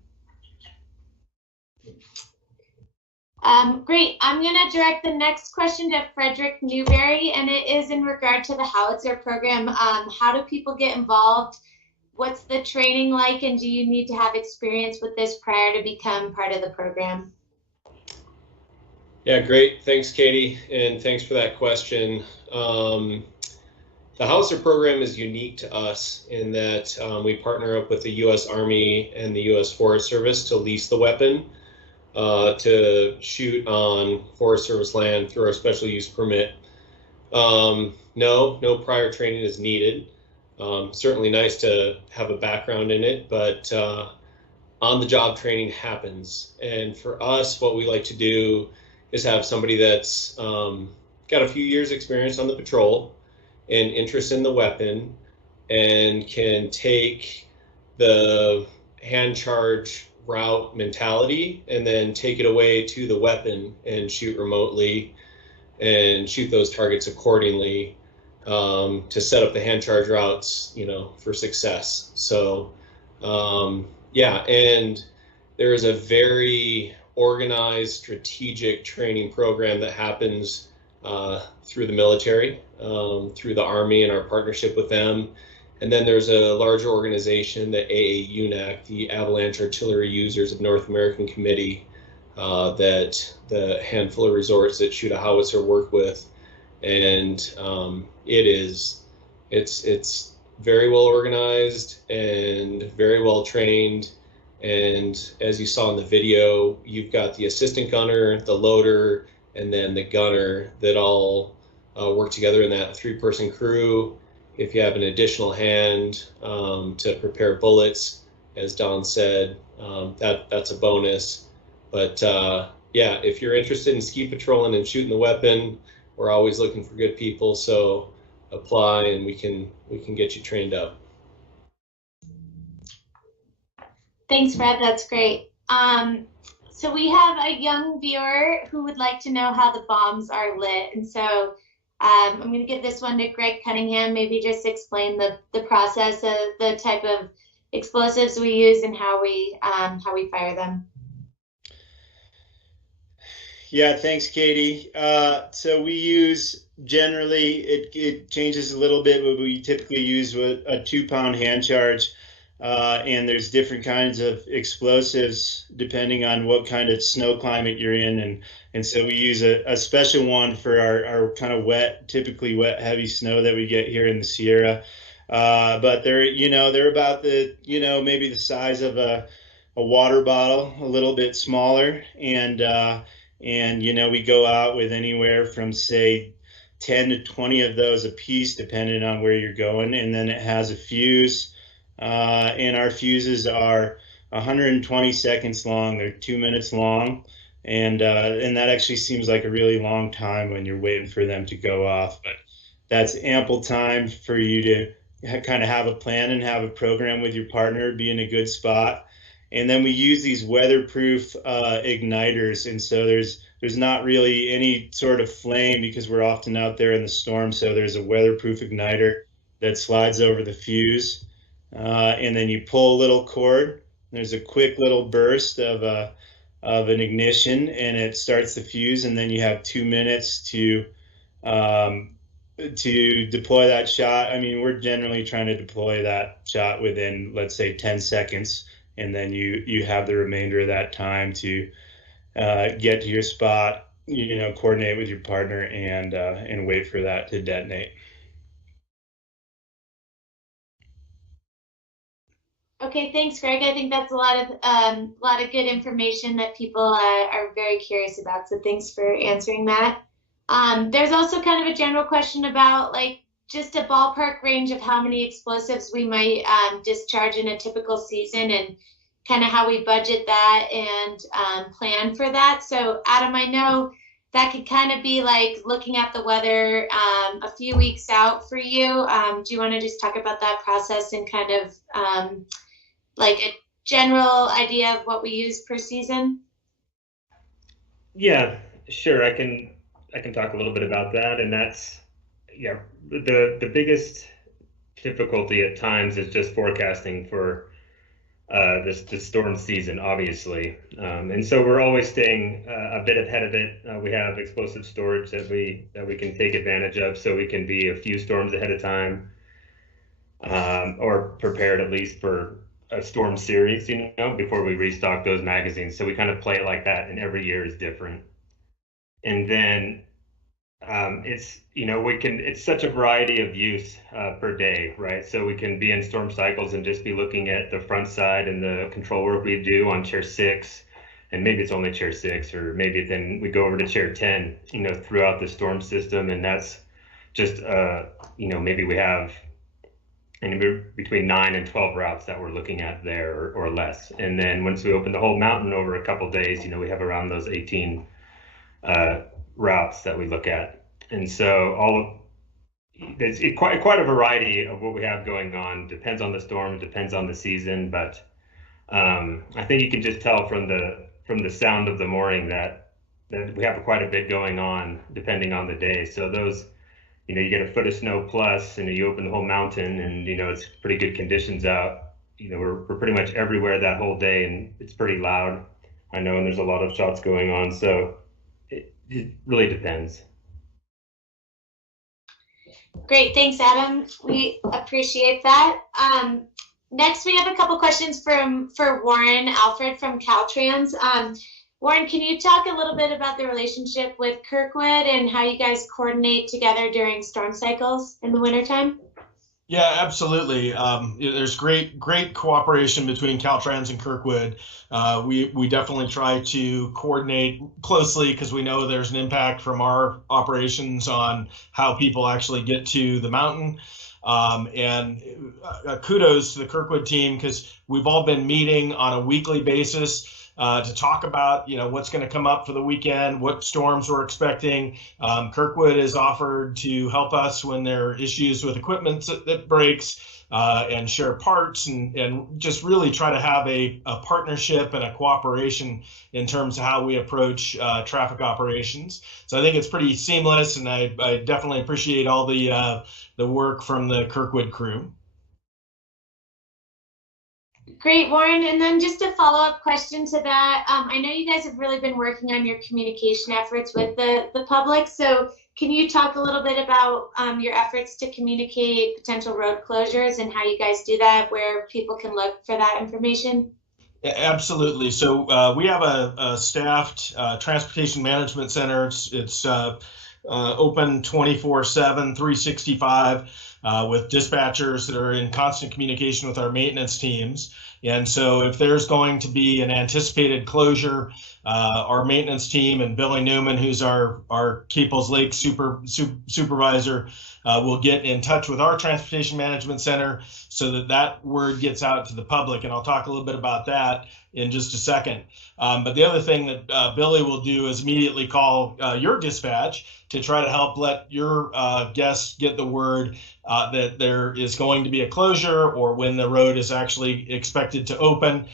Great. I'm going to direct the next question to Frederick Newberry, and it is in regard to the howitzer program. How do people get involved? What's the training like, and do you need to have experience with this prior to become part of the program? Yeah, great. Thanks, Katie, and thanks for that question. The howitzer program is unique to us in that we partner up with the U.S. Army and the U.S. Forest Service to lease the weapon to shoot on Forest Service land through our special use permit. No prior training is needed. Certainly nice to have a background in it, but on-the-job training happens. And for us, what we like to do is have somebody that's got a few years experience on the patrol and interest in the weapon and can take the hand charge route mentality and then take it away to the weapon and shoot remotely and shoot those targets accordingly to set up the hand charge routes, for success. So yeah, and there is a very organized strategic training program that happens through the military, through the Army and our partnership with them. And then there's a larger organization, the AAUNAC, the Avalanche Artillery Users of North American Committee, that the handful of resorts that shoot a howitzer work with. And it's very well organized and very well trained. And as you saw in the video, you've got the assistant gunner, the loader, and then the gunner that all work together in that 3-person crew. If you have an additional hand to prepare bullets, as Don said, that's a bonus. But yeah, if you're interested in ski patrolling and shooting the weapon, we're always looking for good people. So apply, and we can get you trained up. Thanks, Fred. That's great. So we have a young viewer who would like to know how the bombs are lit, and so I'm going to give this one to Greg Cunningham. Maybe just explain the process of the type of explosives we use and how we fire them. Yeah, thanks, Katie. So we use, generally, it changes a little bit, but we typically use a 2-pound hand charge. And there's different kinds of explosives depending on what kind of snow climate you're in. And so we use a special one for our kind of typically wet, heavy snow that we get here in the Sierra. But they're about maybe the size of a water bottle, a little bit smaller. And we go out with anywhere from, say, 10 to 20 of those a piece, depending on where you're going. And then it has a fuse. And our fuses are 120 seconds long. They're 2 minutes long, and that actually seems like a really long time when you're waiting for them to go off. But that's ample time for you to kind of have a plan and have a program with your partner, be in a good spot, And then we use these weatherproof igniters, and so there's not really any sort of flame because we're often out there in the storm. So there's a weatherproof igniter that slides over the fuse, and then you pull a little cord. There's a quick little burst of an ignition, and it starts the fuse, and then you have 2 minutes to deploy that shot. I mean, we're generally trying to deploy that shot within, let's say, 10 seconds, and then you have the remainder of that time to get to your spot, coordinate with your partner, and wait for that to detonate. Okay, thanks, Greg. I think that's a lot of good information that people are very curious about. So thanks for answering that. There's also kind of a general question about like just a ballpark range of how many explosives we might discharge in a typical season, and kind of how we budget that and plan for that. So Adam, I know that could kind of be like looking at the weather a few weeks out for you. Do you want to just talk about that process and kind of like a general idea of what we use per season? Yeah, sure. I can talk a little bit about that, and that's the biggest difficulty at times is just forecasting for this storm season, obviously, and so we're always staying a bit ahead of it. We have explosive storage that we can take advantage of, so we can be a few storms ahead of time, or prepared at least for a storm series, before we restock those magazines. So we kind of play it like that, and every year is different. And then it's such a variety of use per day, right? So we can be in storm cycles and just be looking at the front side and the control work we do on chair 6, and maybe it's only chair 6, or maybe then we go over to chair 10, throughout the storm system, and that's just maybe we have between 9 and 12 routes that we're looking at there, or less. And then once we open the whole mountain over a couple days, we have around those 18 routes that we look at. And so it's quite a variety of what we have going on. Depends on the storm, depends on the season, but I think you can just tell from the sound of the mooring that we have quite a bit going on depending on the day. So those, you get a foot of snow plus, and you open the whole mountain, and it's pretty good conditions out. We're pretty much everywhere that whole day, and it's pretty loud, I know, and there's a lot of shots going on. So it really depends. Great, thanks, Adam. We appreciate that. Next, we have a couple questions for Warren Alfred from Caltrans. Warren, can you talk a little bit about the relationship with Kirkwood and how you guys coordinate together during storm cycles in the wintertime? Yeah, absolutely. There's great cooperation between Caltrans and Kirkwood. We definitely try to coordinate closely because we know there's an impact from our operations on how people actually get to the mountain. And kudos to the Kirkwood team, because we've all been meeting on a weekly basis to talk about, what's going to come up for the weekend, what storms we're expecting. Kirkwood has offered to help us when there are issues with equipment that breaks, and share parts, and just really try to have a partnership and a cooperation in terms of how we approach traffic operations. So I think it's pretty seamless, and I definitely appreciate all the work from the Kirkwood crew. Great, Warren. And then just a follow-up question to that. I know you guys have really been working on your communication efforts with the public. So can you talk a little bit about your efforts to communicate potential road closures and how you guys do that, where people can look for that information? Absolutely. So we have a staffed transportation management center. It's open 24/7, 365, with dispatchers that are in constant communication with our maintenance teams. And so if there's going to be an anticipated closure, our maintenance team and Billy Newman, who's our Caples Lake supervisor, will get in touch with our transportation management center so that word gets out to the public. And I'll talk a little bit about that in just a second. But the other thing that Billy will do is immediately call your dispatch to try to help let your guests get the word that there is going to be a closure, or when the road is actually expected to open.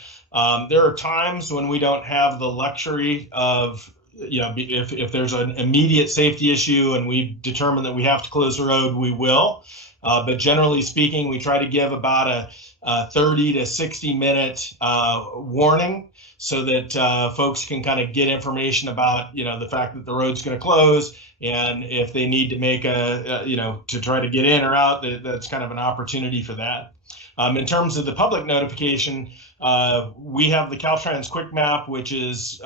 There are times when we don't have the luxury of, if there's an immediate safety issue and we determine that we have to close the road, we will. But generally speaking, we try to give about a 30 to 60 minute warning so that folks can kind of get information about, the fact that the road's going to close, and if they need to make to try to get in or out, that's kind of an opportunity for that. In terms of the public notification, we have the Caltrans Quick Map, which is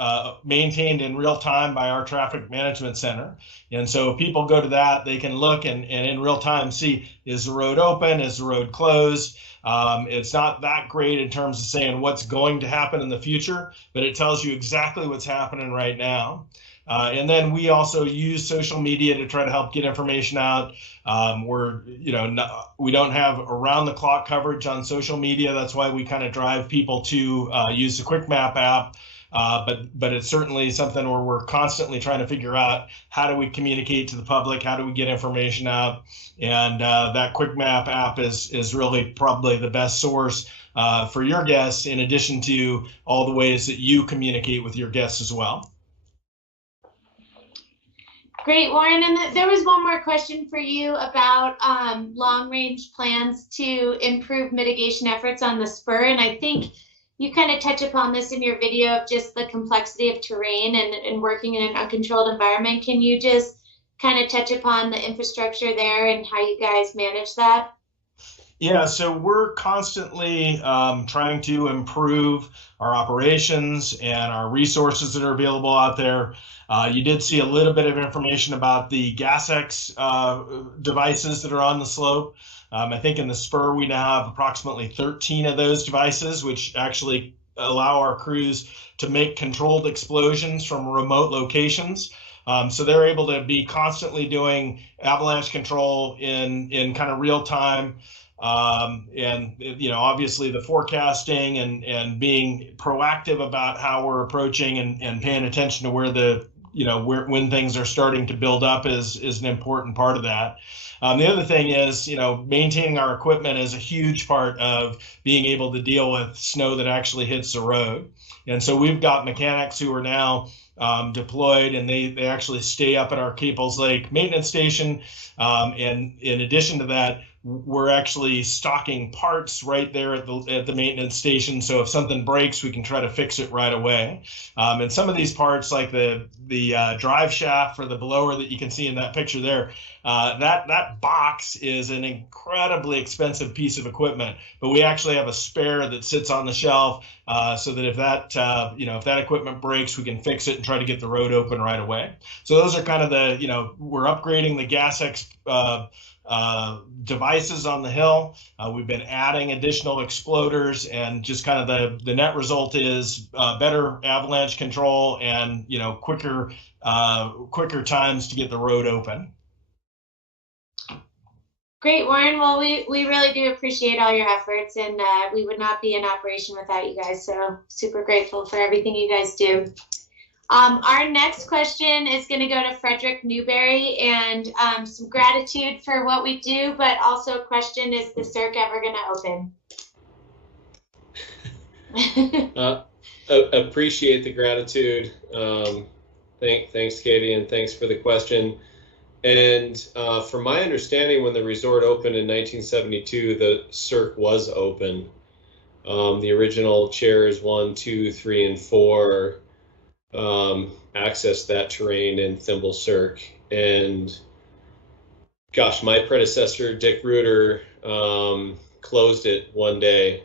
maintained in real time by our traffic management center. And so if people go to that, they can look and in real time see, is the road open? Is the road closed? It's not that great in terms of saying what's going to happen in the future, but it tells you exactly what's happening right now. And then we also use social media to try to help get information out. We don't have around the clock coverage on social media. That's why we kind of drive people to use the Quick Map app. But it's certainly something where we're constantly trying to figure out, how do we communicate to the public? How do we get information out? And that Quick Map app is really probably the best source for your guests, in addition to all the ways that you communicate with your guests as well. Great, Warren. And there was one more question for you about long-range plans to improve mitigation efforts on the spur. And I think you kind of touch upon this in your video of just the complexity of terrain and working in an uncontrolled environment. Can you just kind of touch upon the infrastructure there and how you guys manage that? Yeah, so we're constantly trying to improve our operations and our resources that are available out there. You did see a little bit of information about the GasX devices that are on the slope. I think in the spur, we now have approximately 13 of those devices, which actually allow our crews to make controlled explosions from remote locations. So they're able to be constantly doing avalanche control in kind of real time. And obviously the forecasting and being proactive about how we're approaching and paying attention to where when things are starting to build up is an important part of that. The other thing is, maintaining our equipment is a huge part of being able to deal with snow that actually hits the road. And so we've got mechanics who are now deployed, and they actually stay up at our Caples Lake maintenance station. And in addition to that, we're actually stocking parts right there at the maintenance station. So if something breaks, we can try to fix it right away. And some of these parts, like the drive shaft for the blower that you can see in that picture there, that box is an incredibly expensive piece of equipment, but we actually have a spare that sits on the shelf so that if that equipment breaks, we can fix it and try to get the road open right away. So those are kind of we're upgrading the GasX devices on the hill. We've been adding additional exploders, and just kind of the net result is better avalanche control and quicker times to get the road open. Great, Warren. Well, we really do appreciate all your efforts, and we would not be in operation without you guys. So super grateful for everything you guys do. Our next question is going to go to Frederick Newberry, and some gratitude for what we do, but also a question: is the circ ever going to open? Appreciate the gratitude. Thanks, Katie, and thanks for the question. And from my understanding, when the resort opened in 1972, the circ was open. The original chairs 1, 2, 3, and 4 accessed that terrain in Thimble Cirque. And gosh, my predecessor, Dick Reuter, closed it one day.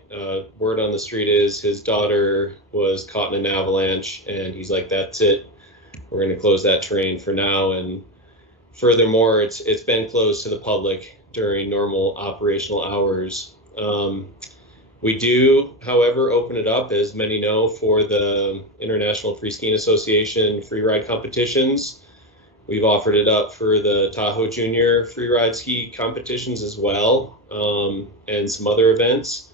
Word on the street is his daughter was caught in an avalanche, and he's like, that's it. We're going to close that terrain for now. And furthermore, it's been closed to the public during normal operational hours. We do, however, open it up, as many know, for the International Free Skiing Association free ride competitions. We've offered it up for the Tahoe Junior free ride ski competitions as well, and some other events.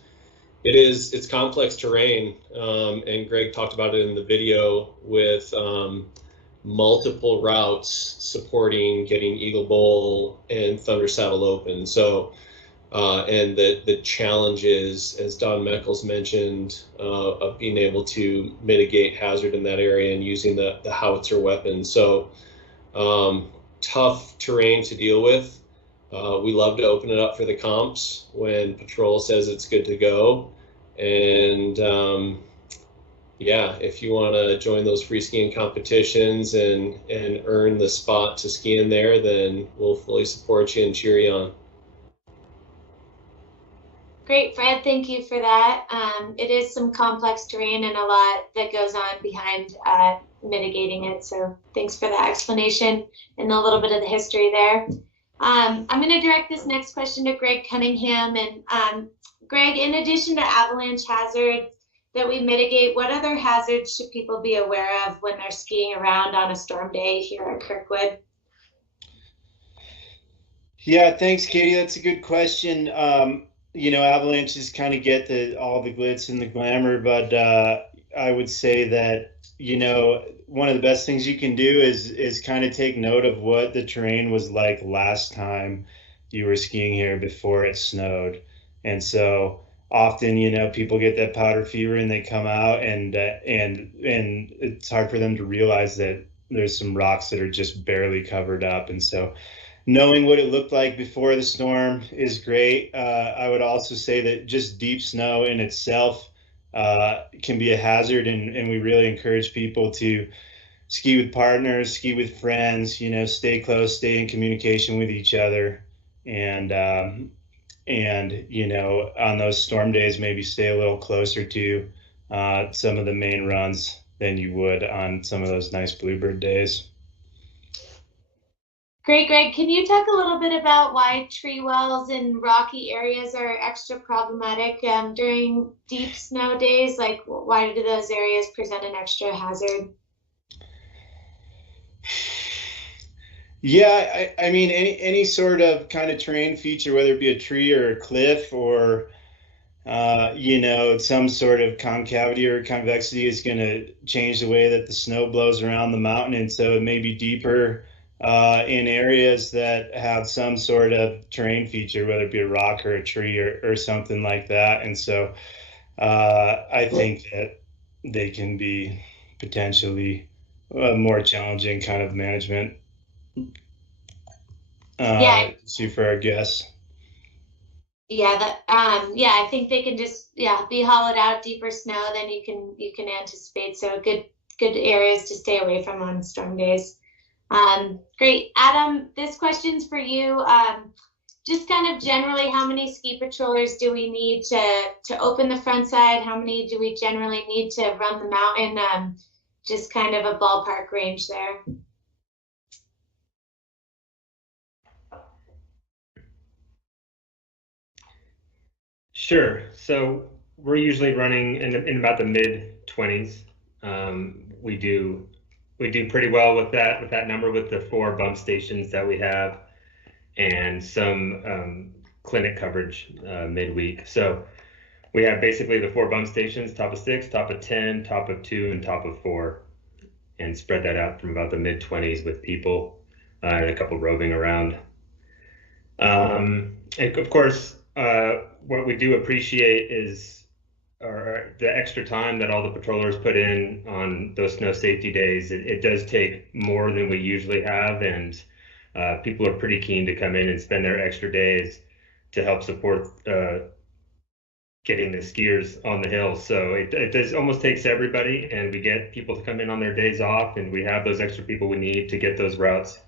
It's complex terrain, and Greg talked about it in the video with multiple routes supporting getting Eagle Bowl and Thunder Saddle open. So and the challenges, as Don Meckles mentioned, of being able to mitigate hazard in that area and using the howitzer weapon. So tough terrain to deal with. We love to open it up for the comps when patrol says it's good to go. And yeah, if you want to join those free skiing competitions and earn the spot to ski in there, then we'll fully support you and cheer you on. Great, Fred. Thank you for that. It is some complex terrain and a lot that goes on behind mitigating it. So thanks for that explanation and a little bit of the history there. I'm going to direct this next question to Greg Cunningham. And Greg, in addition to avalanche hazards that we mitigate, what other hazards should people be aware of when they're skiing around on a storm day here at Kirkwood? Yeah, thanks, Katie. That's a good question. You know, avalanches kind of get all the glitz and the glamour, but I would say that, you know, one of the best things you can do is kind of take note of what the terrain was like last time you were skiing here before it snowed. And so often, you know, people get that powder fever and they come out and it's hard for them to realize that there's some rocks that are just barely covered up. And so knowing what it looked like before the storm is great. I would also say that just deep snow in itself can be a hazard, and we really encourage people to ski with partners, ski with friends, you know, stay close, stay in communication with each other, and you know, on those storm days, maybe stay a little closer to some of the main runs than you would on some of those nice bluebird days. Great, Greg. Can you talk a little bit about why tree wells in rocky areas are extra problematic during deep snow days? Like, why do those areas present an extra hazard? Yeah, I mean, any sort of kind of terrain feature, whether it be a tree or a cliff or you know, some sort of concavity or convexity is going to change the way that the snow blows around the mountain, and so it may be deeper in areas that have some sort of terrain feature, whether it be a rock or a tree or something like that. And so I think that they can be potentially a more challenging kind of management issue for our guests. Yeah, I think they can just be hollowed out, deeper snow than you can anticipate. So good areas to stay away from on storm days. Great. Adam, this question's for you. Just kind of generally, how many ski patrollers do we need to open the front side? How many do we generally need to run the mountain? Just kind of a ballpark range there. Sure. So we're usually running in about the mid 20s. We do pretty well with that number with the 4 bump stations that we have and some clinic coverage midweek. So we have basically the 4 bump stations, top of 6, top of 10, top of 2, and top of 4, and spread that out from about the mid 20s with people and a couple roving around. And of course, what we do appreciate is the extra time that all the patrollers put in on those snow safety days. It does take more than we usually have, and people are pretty keen to come in and spend their extra days to help support getting the skiers on the hill. So it does almost takes everybody, and we get people to come in on their days off, and we have those extra people we need to get those routes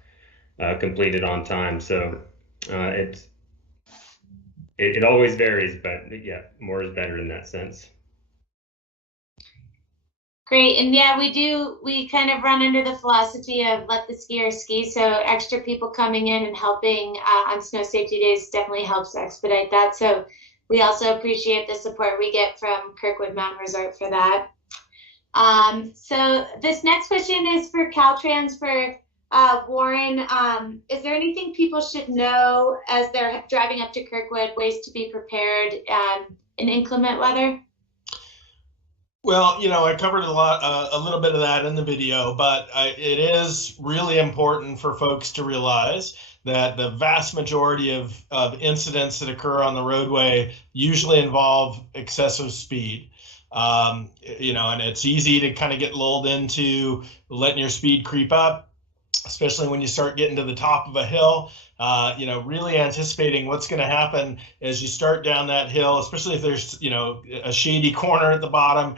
completed on time. So it always varies, but yeah, more is better in that sense. Great. And yeah, we kind of run under the philosophy of let the skiers ski. So extra people coming in and helping on snow safety days definitely helps expedite that. So we also appreciate the support we get from Kirkwood Mountain Resort for that. So this next question is for Caltrans for Warren. Is there anything people should know as they're driving up to Kirkwood, ways to be prepared in inclement weather? Well, you know, I covered a little bit of that in the video, but it is really important for folks to realize that the vast majority of incidents that occur on the roadway usually involve excessive speed. And it's easy to kind of get lulled into letting your speed creep up, especially when you start getting to the top of a hill. Really anticipating what's going to happen as you start down that hill, especially if there's, a shady corner at the bottom.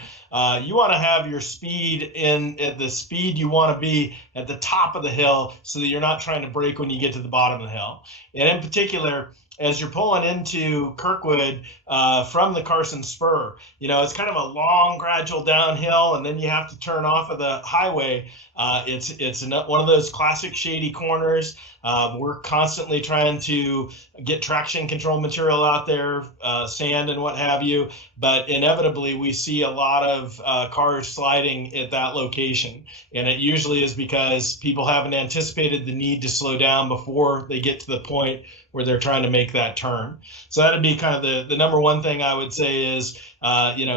You want to have your speed at the speed you want to be at the top of the hill so that you're not trying to brake when you get to the bottom of the hill. And in particular, as you're pulling into Kirkwood from the Carson Spur, it's kind of a long, gradual downhill, and then you have to turn off of the highway. It's one of those classic shady corners. We're constantly trying to get traction control material out there, sand and what have you, but inevitably we see a lot of cars sliding at that location. And it usually is because people haven't anticipated the need to slow down before they get to the point where they're trying to make that turn. So that'd be kind of the number one thing I would say is,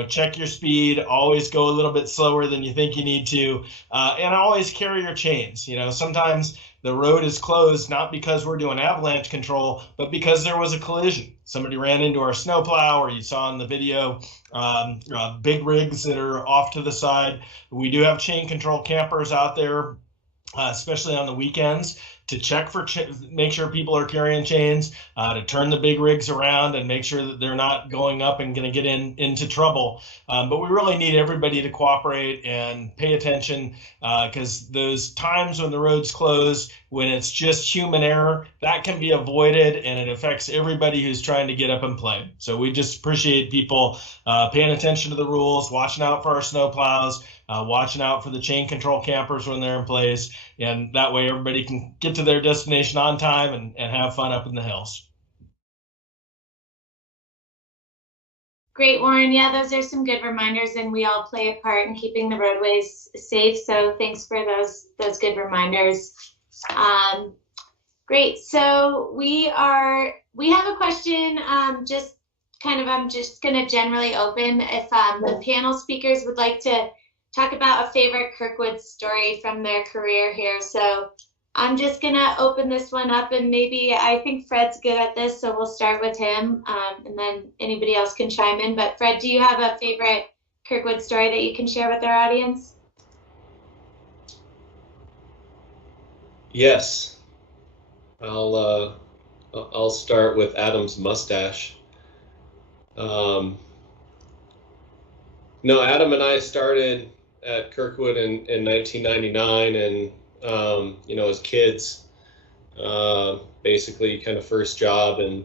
check your speed, always go a little bit slower than you think you need to, and always carry your chains. Sometimes the road is closed not because we're doing avalanche control, but because there was a collision. Somebody ran into our snowplow, or you saw in the video big rigs that are off to the side. We do have chain control campers out there, especially on the weekends, to check for make sure people are carrying chains, to turn the big rigs around and make sure that they're not going up and going to get into trouble. But we really need everybody to cooperate and pay attention, because those times when the road's closed, when it's just human error, that can be avoided, and it affects everybody who's trying to get up and play. So we just appreciate people paying attention to the rules, watching out for our snowplows, watching out for the chain control campers when they're in place, and that way everybody can get to their destination on time and have fun up in the hills. Great, Warren. Yeah, those are some good reminders, and we all play a part in keeping the roadways safe. So thanks for those good reminders. Great. So we have a question. I'm just going to generally open if the panel speakers would like to talk about a favorite Kirkwood story from their career here. So I'm just going to open this one up, and maybe I think Fred's good at this, so we'll start with him, and then anybody else can chime in. But Fred, do you have a favorite Kirkwood story that you can share with our audience? Yes. I'll start with Adam's mustache. No, Adam and I started at Kirkwood in 1999, and as kids, basically kind of first job, and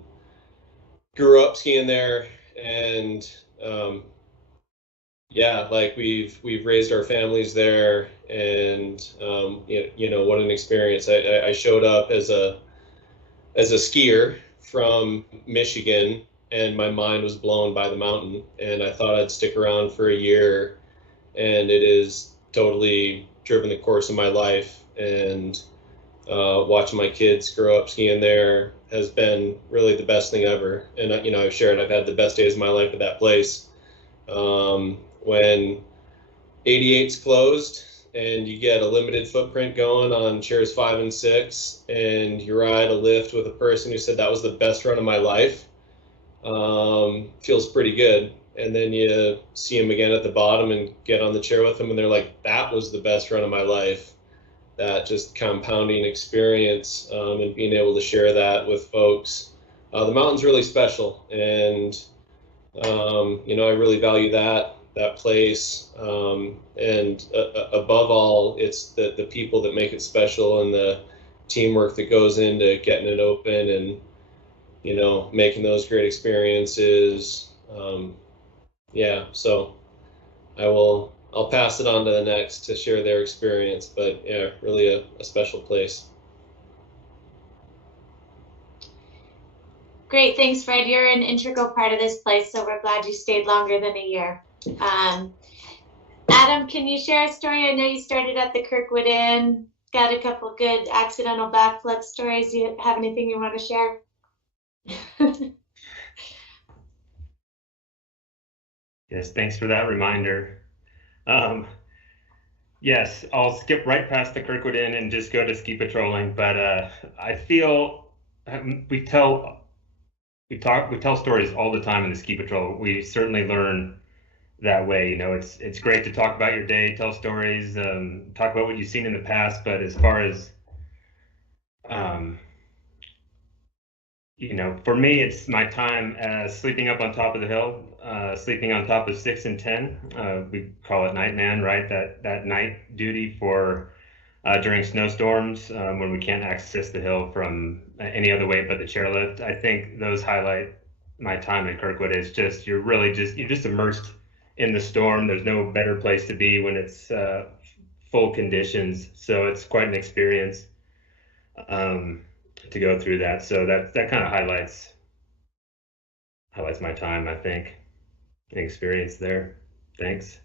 grew up skiing there, and we've raised our families there, and what an experience. I showed up as a skier from Michigan, and my mind was blown by the mountain, and I thought I'd stick around for a year, and it has totally driven the course of my life. And watching my kids grow up skiing there has been really the best thing ever. And I've shared I've had the best days of my life at that place. When 88's closed and you get a limited footprint going on chairs 5 and 6, and you ride a lift with a person who said that was the best run of my life, feels pretty good. And then you see them again at the bottom and get on the chair with them, and they're like, that was the best run of my life. That just compounding experience, and being able to share that with folks. The mountain's really special, and I really value that place. And above all, it's the people that make it special, and the teamwork that goes into getting it open, and making those great experiences. So I'll pass it on to the next to share their experience, but yeah, really a special place. Great, thanks, Fred. You're an integral part of this place, so we're glad you stayed longer than a year. Adam, can you share a story? I know you started at the Kirkwood Inn, got a couple good accidental backflip stories. Do you have anything you want to share? Yes, thanks for that reminder. Yes, I'll skip right past the Kirkwood Inn and just go to ski patrolling. But I feel we tell stories all the time in the ski patrol. We certainly learn that way. You know, it's great to talk about your day, tell stories, talk about what you've seen in the past. But as far as um, you know, for me, it's my time sleeping up on top of the hill, sleeping on top of 6 and 10. We call it night man, right? That night duty for during snowstorms when we can't access the hill from any other way but the chairlift. I think those highlight my time in Kirkwood. Is just you're just immersed in the storm. There's no better place to be when it's full conditions. So it's quite an experience to go through that. So that kind of highlights my time, I think, and experience there. Thanks.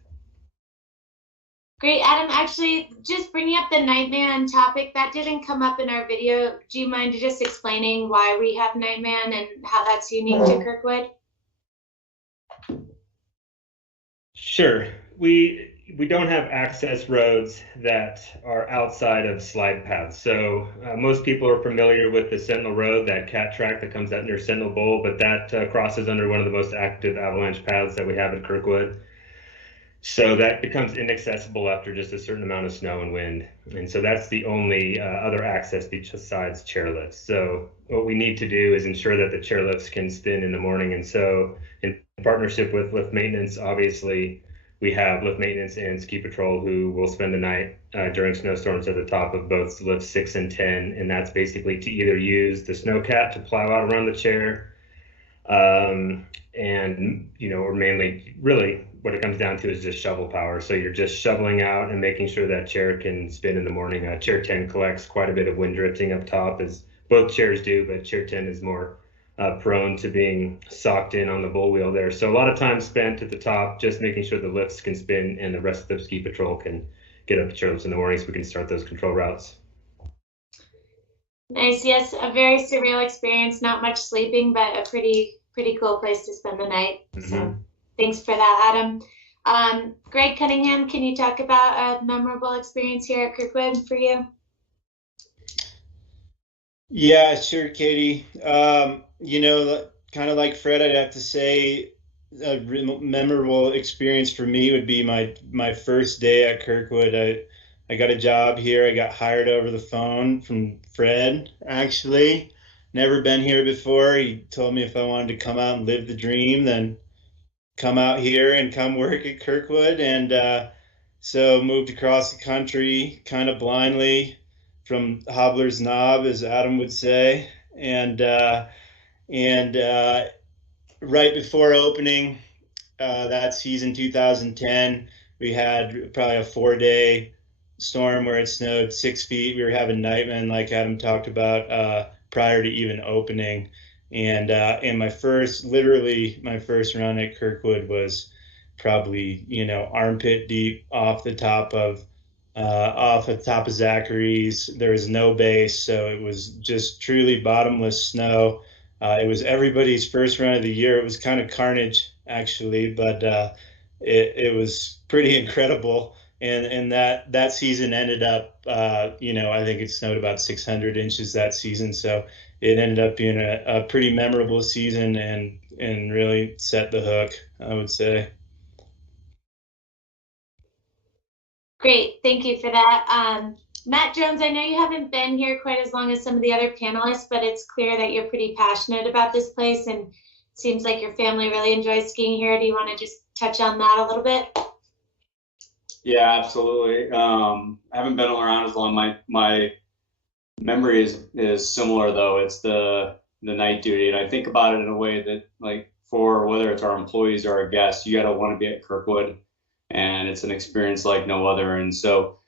Great, Adam. Actually, just bringing up the Nightman topic, that didn't come up in our video. Do you mind just explaining why we have Nightman and how that's unique to Kirkwood? Sure. We don't have access roads that are outside of slide paths. So most people are familiar with the Sentinel Road, that cat track that comes out near Sentinel Bowl, but that crosses under one of the most active avalanche paths that we have at Kirkwood. So that becomes inaccessible after just a certain amount of snow and wind. And so that's the only other access besides chairlifts. So what we need to do is ensure that the chairlifts can spin in the morning. And so in partnership with lift maintenance, obviously, we have lift maintenance and ski patrol who will spend the night during snowstorms at the top of both lifts 6 and 10. And that's basically to either use the snowcat to plow out around the chair, and, you know, or mainly really what it comes down to is just shovel power. So you're just shoveling out and making sure that chair can spin in the morning. Chair 10 collects quite a bit of wind drifting up top, as both chairs do, but chair 10 is more prone to being socked in on the bull wheel there. So a lot of time spent at the top just making sure the lifts can spin and the rest of the ski patrol can get up the chairlifts in the morning so we can start those control routes. Nice. Yes, a very surreal experience. Not much sleeping, but a pretty cool place to spend the night. Mm-hmm. So thanks for that, Adam. Greg Cunningham, can you talk about a memorable experience here at Kirkwood for you? Yeah, sure, Katie. You know, kind of like Fred, I'd have to say a memorable experience for me would be my first day at Kirkwood. I got a job here. I got hired over the phone from Fred, actually. Never been here before. He told me if I wanted to come out and live the dream, then come out here and come work at Kirkwood. And so moved across the country kind of blindly from Hobbler's Knob, as Adam would say. And right before opening that season, 2010, we had probably a 4-day storm where it snowed 6 feet. We were having nightmen, like Adam talked about, prior to even opening. And my first run at Kirkwood was probably, you know, armpit deep off the top of Zachary's. There was no base, so it was just truly bottomless snow. It was everybody's first run of the year. It was kind of carnage, actually, but it was pretty incredible. And that season ended up, you know, I think it snowed about 600 inches that season. So it ended up being a pretty memorable season and really set the hook, I would say. Great, thank you for that. Matt Jones, I know you haven't been here quite as long as some of the other panelists, but it's clear that you're pretty passionate about this place and it seems like your family really enjoys skiing here. Do you want to just touch on that a little bit? Yeah, absolutely. I haven't been around as long. My memory is similar, though. It's the night duty, and I think about it in a way that, like, for whether it's our employees or our guests, you got to want to be at Kirkwood, and it's an experience like no other. And so,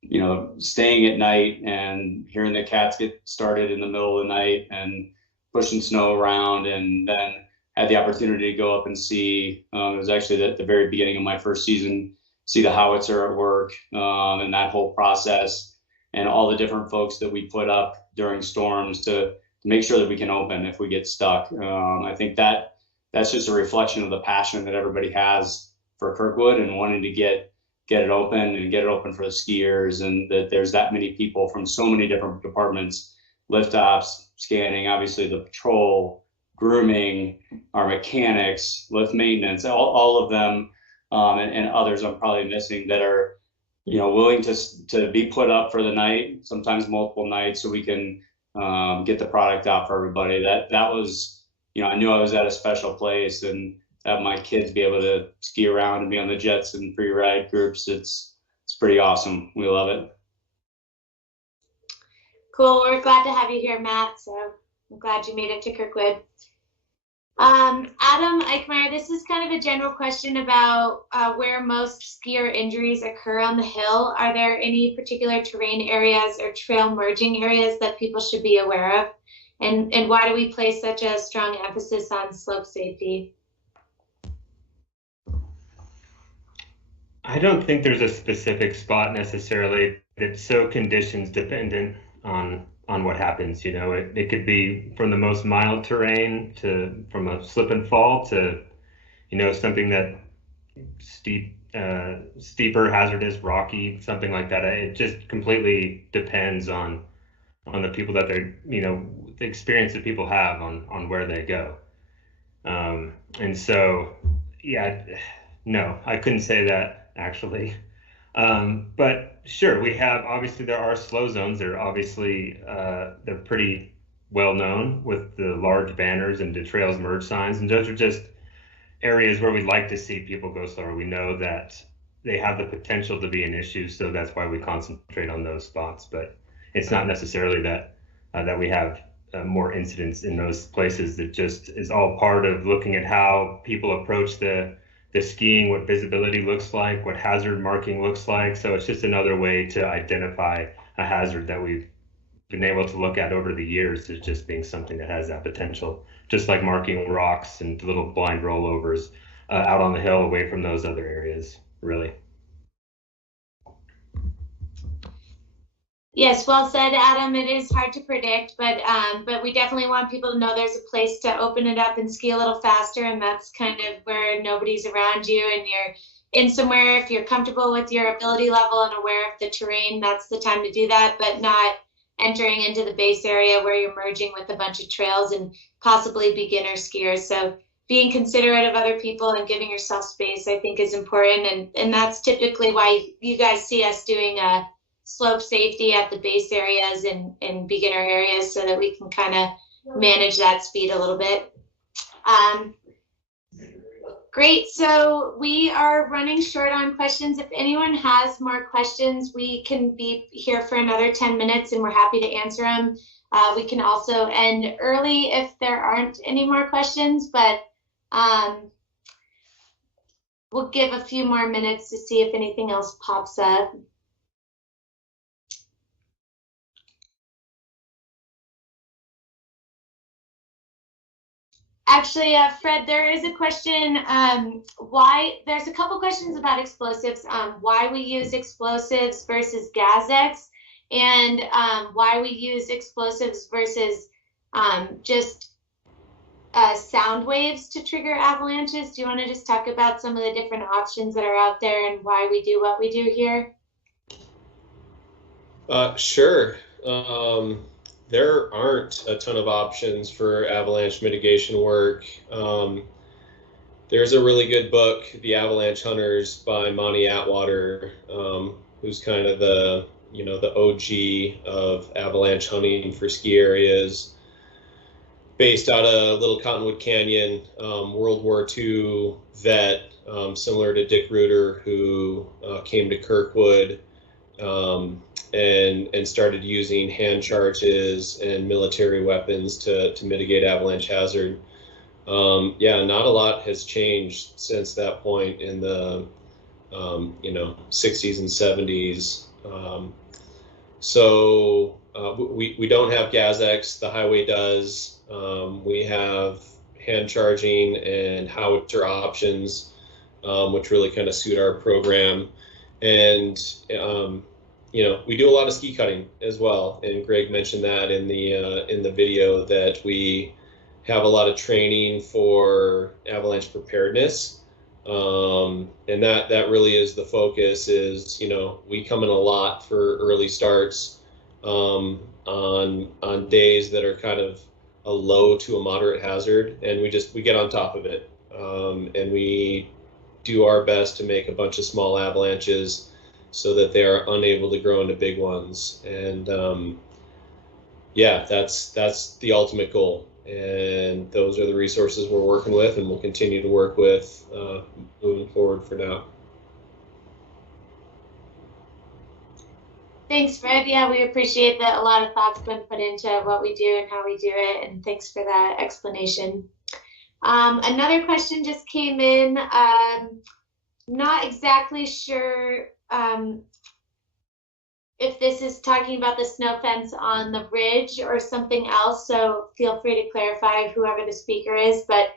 you know, staying at night and hearing the cats get started in the middle of the night and pushing snow around, and then had the opportunity to go up and see. It was actually at the very beginning of my first season. See the howitzer at work, and that whole process, and all the different folks that we put up during storms to make sure that we can open if we get stuck. I think that's just a reflection of the passion that everybody has for Kirkwood and wanting to get get it open and get it open for the skiers, and that there's that many people from so many different departments, lift ops, scanning, obviously the patrol, grooming, our mechanics, lift maintenance, all of them, and others I'm probably missing that are, willing to be put up for the night, sometimes multiple nights, so we can get the product out for everybody. That was, I knew I was at a special place, and have my kids be able to ski around and be on the jets and free ride groups. It's pretty awesome. We love it. Cool. We're glad to have you here, Matt. So I'm glad you made it to Kirkwood. Adam Eichmeyer, this is kind of a general question about where most skier injuries occur on the hill. Are there any particular terrain areas or trail merging areas that people should be aware of? And why do we place such a strong emphasis on slope safety? I don't think there's a specific spot necessarily. It's so conditions dependent on what happens. It could be from the most mild terrain to from a slip and fall to, something that steeper, hazardous, rocky, something like that. It just completely depends on the people that they're, the experience that people have on where they go. And so, yeah, no, I couldn't say that actually. But sure, obviously there are slow zones. They're obviously, they're pretty well known with the large banners and the trails merge signs. And those are just areas where we'd like to see people go slower. We know that they have the potential to be an issue, so that's why we concentrate on those spots. But it's not necessarily that we have more incidents in those places. That just is all part of looking at how people approach the skiing, what visibility looks like, what hazard marking looks like. So it's just another way to identify a hazard that we've been able to look at over the years as just being something that has that potential, just like marking rocks and little blind rollovers out on the hill away from those other areas, really. Yes, well said, Adam. It is hard to predict, but we definitely want people to know there's a place to open it up and ski a little faster, and that's kind of where nobody's around you and you're in somewhere. If you're comfortable with your ability level and aware of the terrain, that's the time to do that, but not entering into the base area where you're merging with a bunch of trails and possibly beginner skiers. So being considerate of other people and giving yourself space, I think, is important, and that's typically why you guys see us doing a slope safety at the base areas and beginner areas, so that we can kind of manage that speed a little bit. Great, so we are running short on questions. If anyone has more questions, we can be here for another 10 minutes and we're happy to answer them. We can also end early if there aren't any more questions, but we'll give a few more minutes to see if anything else pops up. Actually, Fred, there is a question, there's a couple questions about explosives, why we use explosives versus Gas-X, and why we use explosives versus just sound waves to trigger avalanches. Do you want to just talk about some of the different options that are out there and why we do what we do here? Sure. There aren't a ton of options for avalanche mitigation work. There's a really good book, The Avalanche Hunters by Monty Atwater, who's kind of the OG of avalanche hunting for ski areas, based out of Little Cottonwood Canyon, World War II vet, similar to Dick Reuter, who came to Kirkwood and started using hand charges and military weapons to mitigate avalanche hazard. Yeah, not a lot has changed since that point in the 60s and 70s. So we don't have Gas-X, the highway does. We have hand charging and howitzer options, which really kind of suit our program. And we do a lot of ski cutting as well, and Greg mentioned that in the video, that we have a lot of training for avalanche preparedness. And that really is the focus. Is, you know, we come in a lot for early starts on days that are kind of a low to a moderate hazard, and we get on top of it, and we do our best to make a bunch of small avalanches so that they are unable to grow into big ones. And yeah, that's the ultimate goal. And those are the resources we're working with, and we'll continue to work with moving forward for now. Thanks, Fred. Yeah, we appreciate that a lot of thought's been put into what we do and how we do it, and thanks for that explanation. Another question just came in. Not exactly sure if this is talking about the snow fence on the ridge or something else, so feel free to clarify, whoever the speaker is. But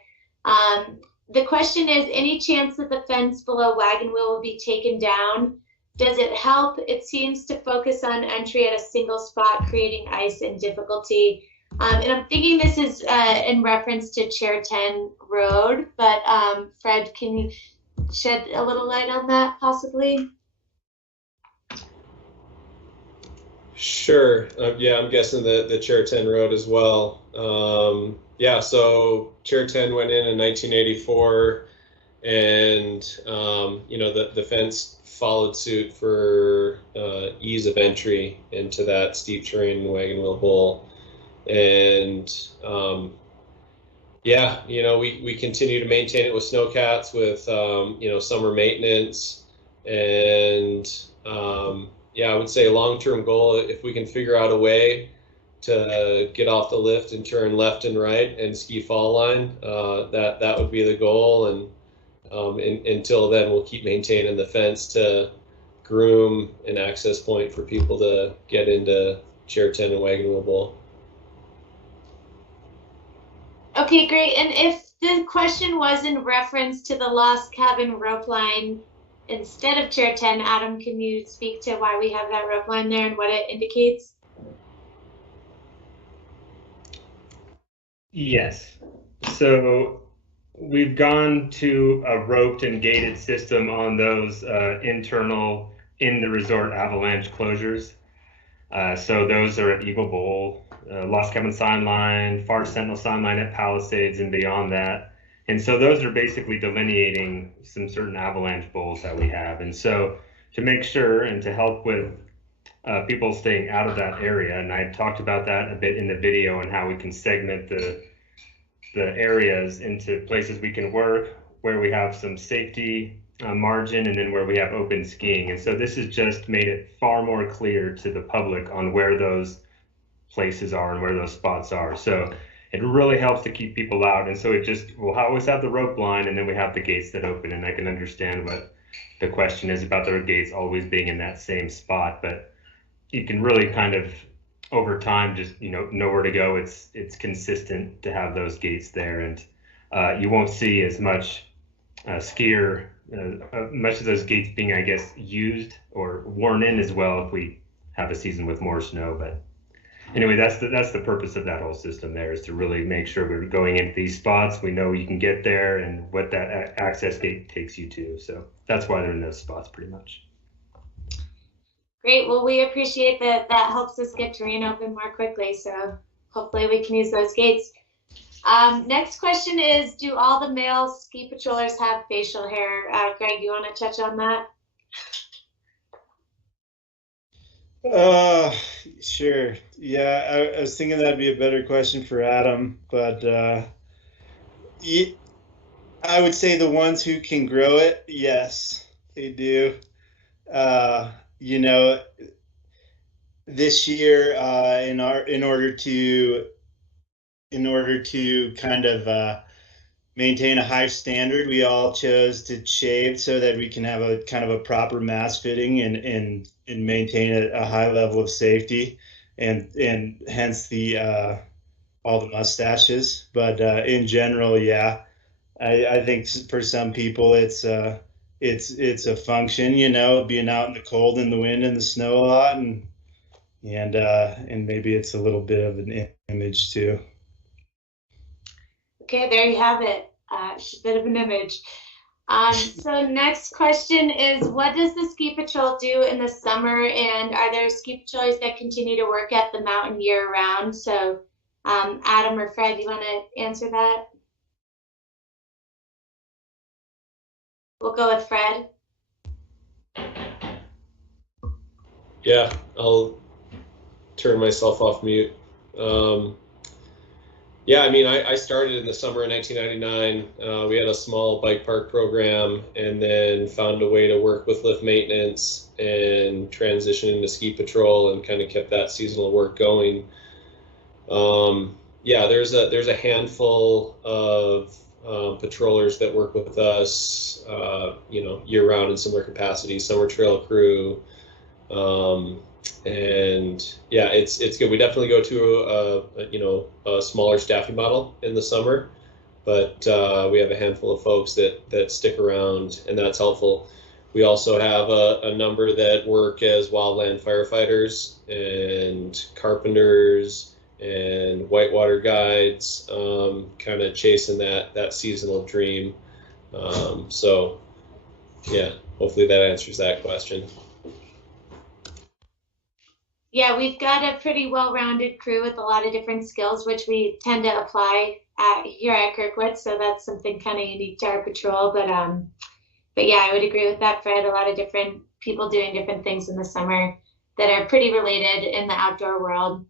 the question is, any chance that the fence below Wagon Wheel will be taken down? Does it help? It seems to focus on entry at a single spot, creating ice and difficulty. And I'm thinking this is in reference to Chair 10 Road, but Fred, can you shed a little light on that possibly? Sure. Yeah, I'm guessing the Chair 10 Road as well. Yeah, so Chair 10 went in 1984, and you know, the fence followed suit for ease of entry into that steep terrain in Wagon Wheel Bowl. And yeah, you know, we continue to maintain it with snowcats, with you know, summer maintenance, and yeah, I would say long-term goal, if we can figure out a way to get off the lift and turn left and right and ski fall line, that would be the goal. And until then, we'll keep maintaining the fence to groom an access point for people to get into Chair 10 and Wagon Wheel Bowl. Okay, great. And if the question was in reference to the Lost Cabin rope line instead of Chair 10, Adam, can you speak to why we have that rope line there and what it indicates? Yes. So we've gone to a roped and gated system on those internal in the resort avalanche closures. So those are at Eagle Bowl, Lost Cabin Sign Line, Far Sentinel Sign Line at Palisades, and beyond that. And so those are basically delineating some certain avalanche bowls that we have. And so to make sure and to help with people staying out of that area, and I talked about that a bit in the video and how we can segment the areas into places we can work, where we have some safety margin, and then where we have open skiing. And so this has just made it far more clear to the public on where those places are and where those spots are. So it really helps to keep people out. And so we'll always have the rope line, and then we have the gates that open. And I can understand what the question is about the gates always being in that same spot, but you can really kind of over time just, you know where to go. It's consistent to have those gates there, and you won't see as much skier, much of those gates being, I guess, used or worn in as well if we have a season with more snow. But anyway, that's the purpose of that whole system there, is to really make sure we're going into these spots. We know you can get there and what that access gate takes you to. So that's why they're in those spots pretty much. Great. Well, we appreciate that. That helps us get terrain open more quickly. So hopefully we can use those gates. Next question is, do all the male ski patrollers have facial hair? Greg, you want to touch on that? Sure. Yeah, I was thinking that'd be a better question for Adam, but I would say the ones who can grow it, yes, they do. You know, this year, in order to kind of maintain a high standard, we all chose to shave so that we can have a kind of a proper mask fitting and maintain a high level of safety, and hence the all the mustaches. But in general, yeah, I think for some people it's a function, you know, being out in the cold and the wind and the snow a lot, and maybe it's a little bit of an image too. Okay, there you have it. A bit of an image. So next question is, what does the ski patrol do in the summer, and are there ski patrollers that continue to work at the mountain year round? So Adam or Fred, you want to answer that? We'll go with Fred. Yeah, I'll turn myself off mute. Yeah, I mean, I started in the summer of 1999. We had a small bike park program and then found a way to work with lift maintenance and transition into ski patrol and kind of kept that seasonal work going. Yeah, there's a handful of patrollers that work with us, year round in similar capacities. Summer trail crew. And yeah, it's good. We definitely go to a smaller staffing model in the summer, but we have a handful of folks that stick around, and that's helpful. We also have a number that work as wildland firefighters and carpenters and whitewater guides, kind of chasing that seasonal dream. So yeah, hopefully that answers that question. Yeah, we've got a pretty well-rounded crew with a lot of different skills, which we tend to apply here at Kirkwood. So that's something kind of unique to our patrol. But yeah, I would agree with that, Fred. A lot of different people doing different things in the summer that are pretty related in the outdoor world.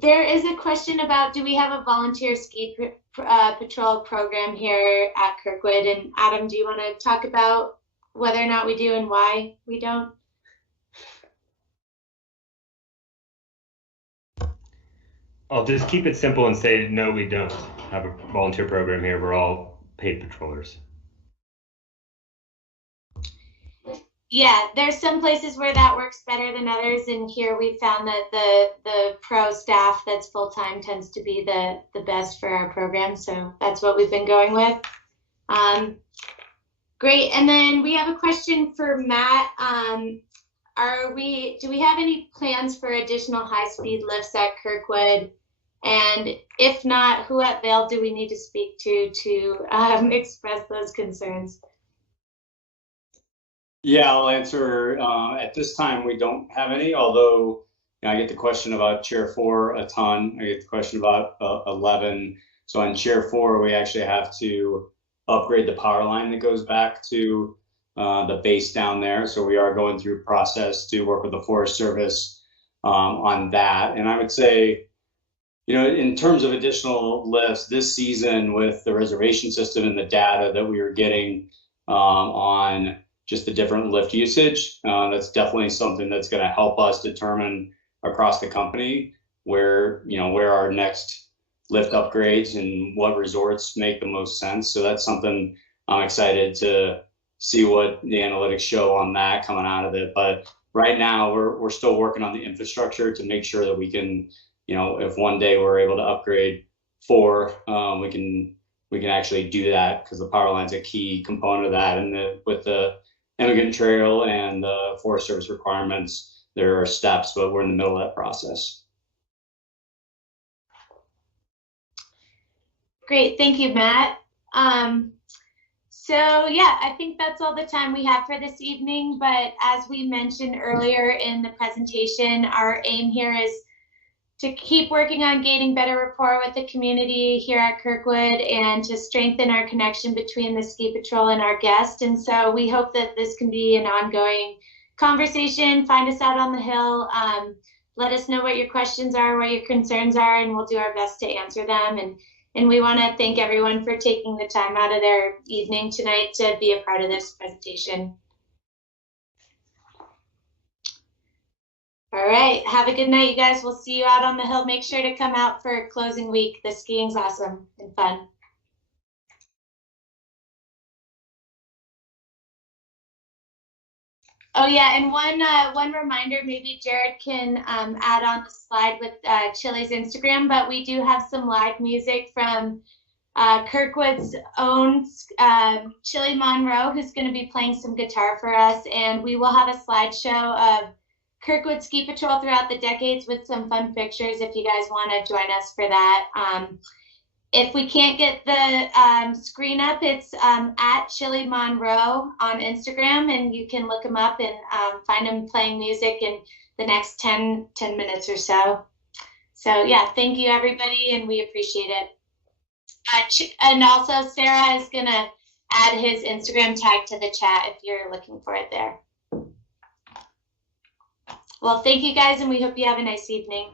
There is a question about, do we have a volunteer ski patrol program here at Kirkwood? And Adam, do you want to talk about whether or not we do and why we don't? I'll just keep it simple and say, no, we don't have a volunteer program here. We're all paid patrollers. Yeah, there's some places where that works better than others, and here we found that the pro staff that's full-time tends to be the best for our program, so that's what we've been going with. Great, and then we have a question for Matt. Do we have any plans for additional high-speed lifts at Kirkwood? And if not, who at Vail do we need to speak to express those concerns? Yeah, I'll answer. At this time, we don't have any, although I get the question about Chair 4 a ton. I get the question about 11. So on Chair 4, we actually have to upgrade the power line that goes back to the base down there. So we are going through a process to work with the Forest Service on that. And I would say, in terms of additional lifts this season with the reservation system and the data that we were getting on just the different lift usage, that's definitely something that's going to help us determine across the company where our next lift upgrades and what resorts make the most sense. So that's something I'm excited to see what the analytics show on that coming out of it. But right now we're still working on the infrastructure to make sure that we can, if one day we're able to upgrade 4, we can actually do that, because the power line's a key component of that. And with the Emigrant Trail and the Forest Service requirements, there are steps, but we're in the middle of that process. Great, thank you, Matt. So yeah, I think that's all the time we have for this evening, but as we mentioned earlier in the presentation, our aim here is to keep working on gaining better rapport with the community here at Kirkwood and to strengthen our connection between the ski patrol and our guests. And so we hope that this can be an ongoing conversation. Find us out on the hill. Let us know what your questions are, what your concerns are, and we'll do our best to answer them. And we want to thank everyone for taking the time out of their evening tonight to be a part of this presentation. All right, have a good night, you guys. We'll see you out on the hill. Make sure to come out for closing week. The skiing's awesome and fun. Oh yeah, and one reminder, maybe Jared can add on the slide with Chili's Instagram, but we do have some live music from Kirkwood's own Chili Monroe, who's going to be playing some guitar for us, and we will have a slideshow of Kirkwood Ski Patrol throughout the decades with some fun pictures if you guys want to join us for that. If we can't get the screen up, it's at Chili Monroe on Instagram, and you can look him up and find him playing music in the next 10 minutes or so. So yeah, thank you everybody, and we appreciate it. And also Sarah is gonna add his Instagram tag to the chat if you're looking for it there. Well, thank you guys, and we hope you have a nice evening.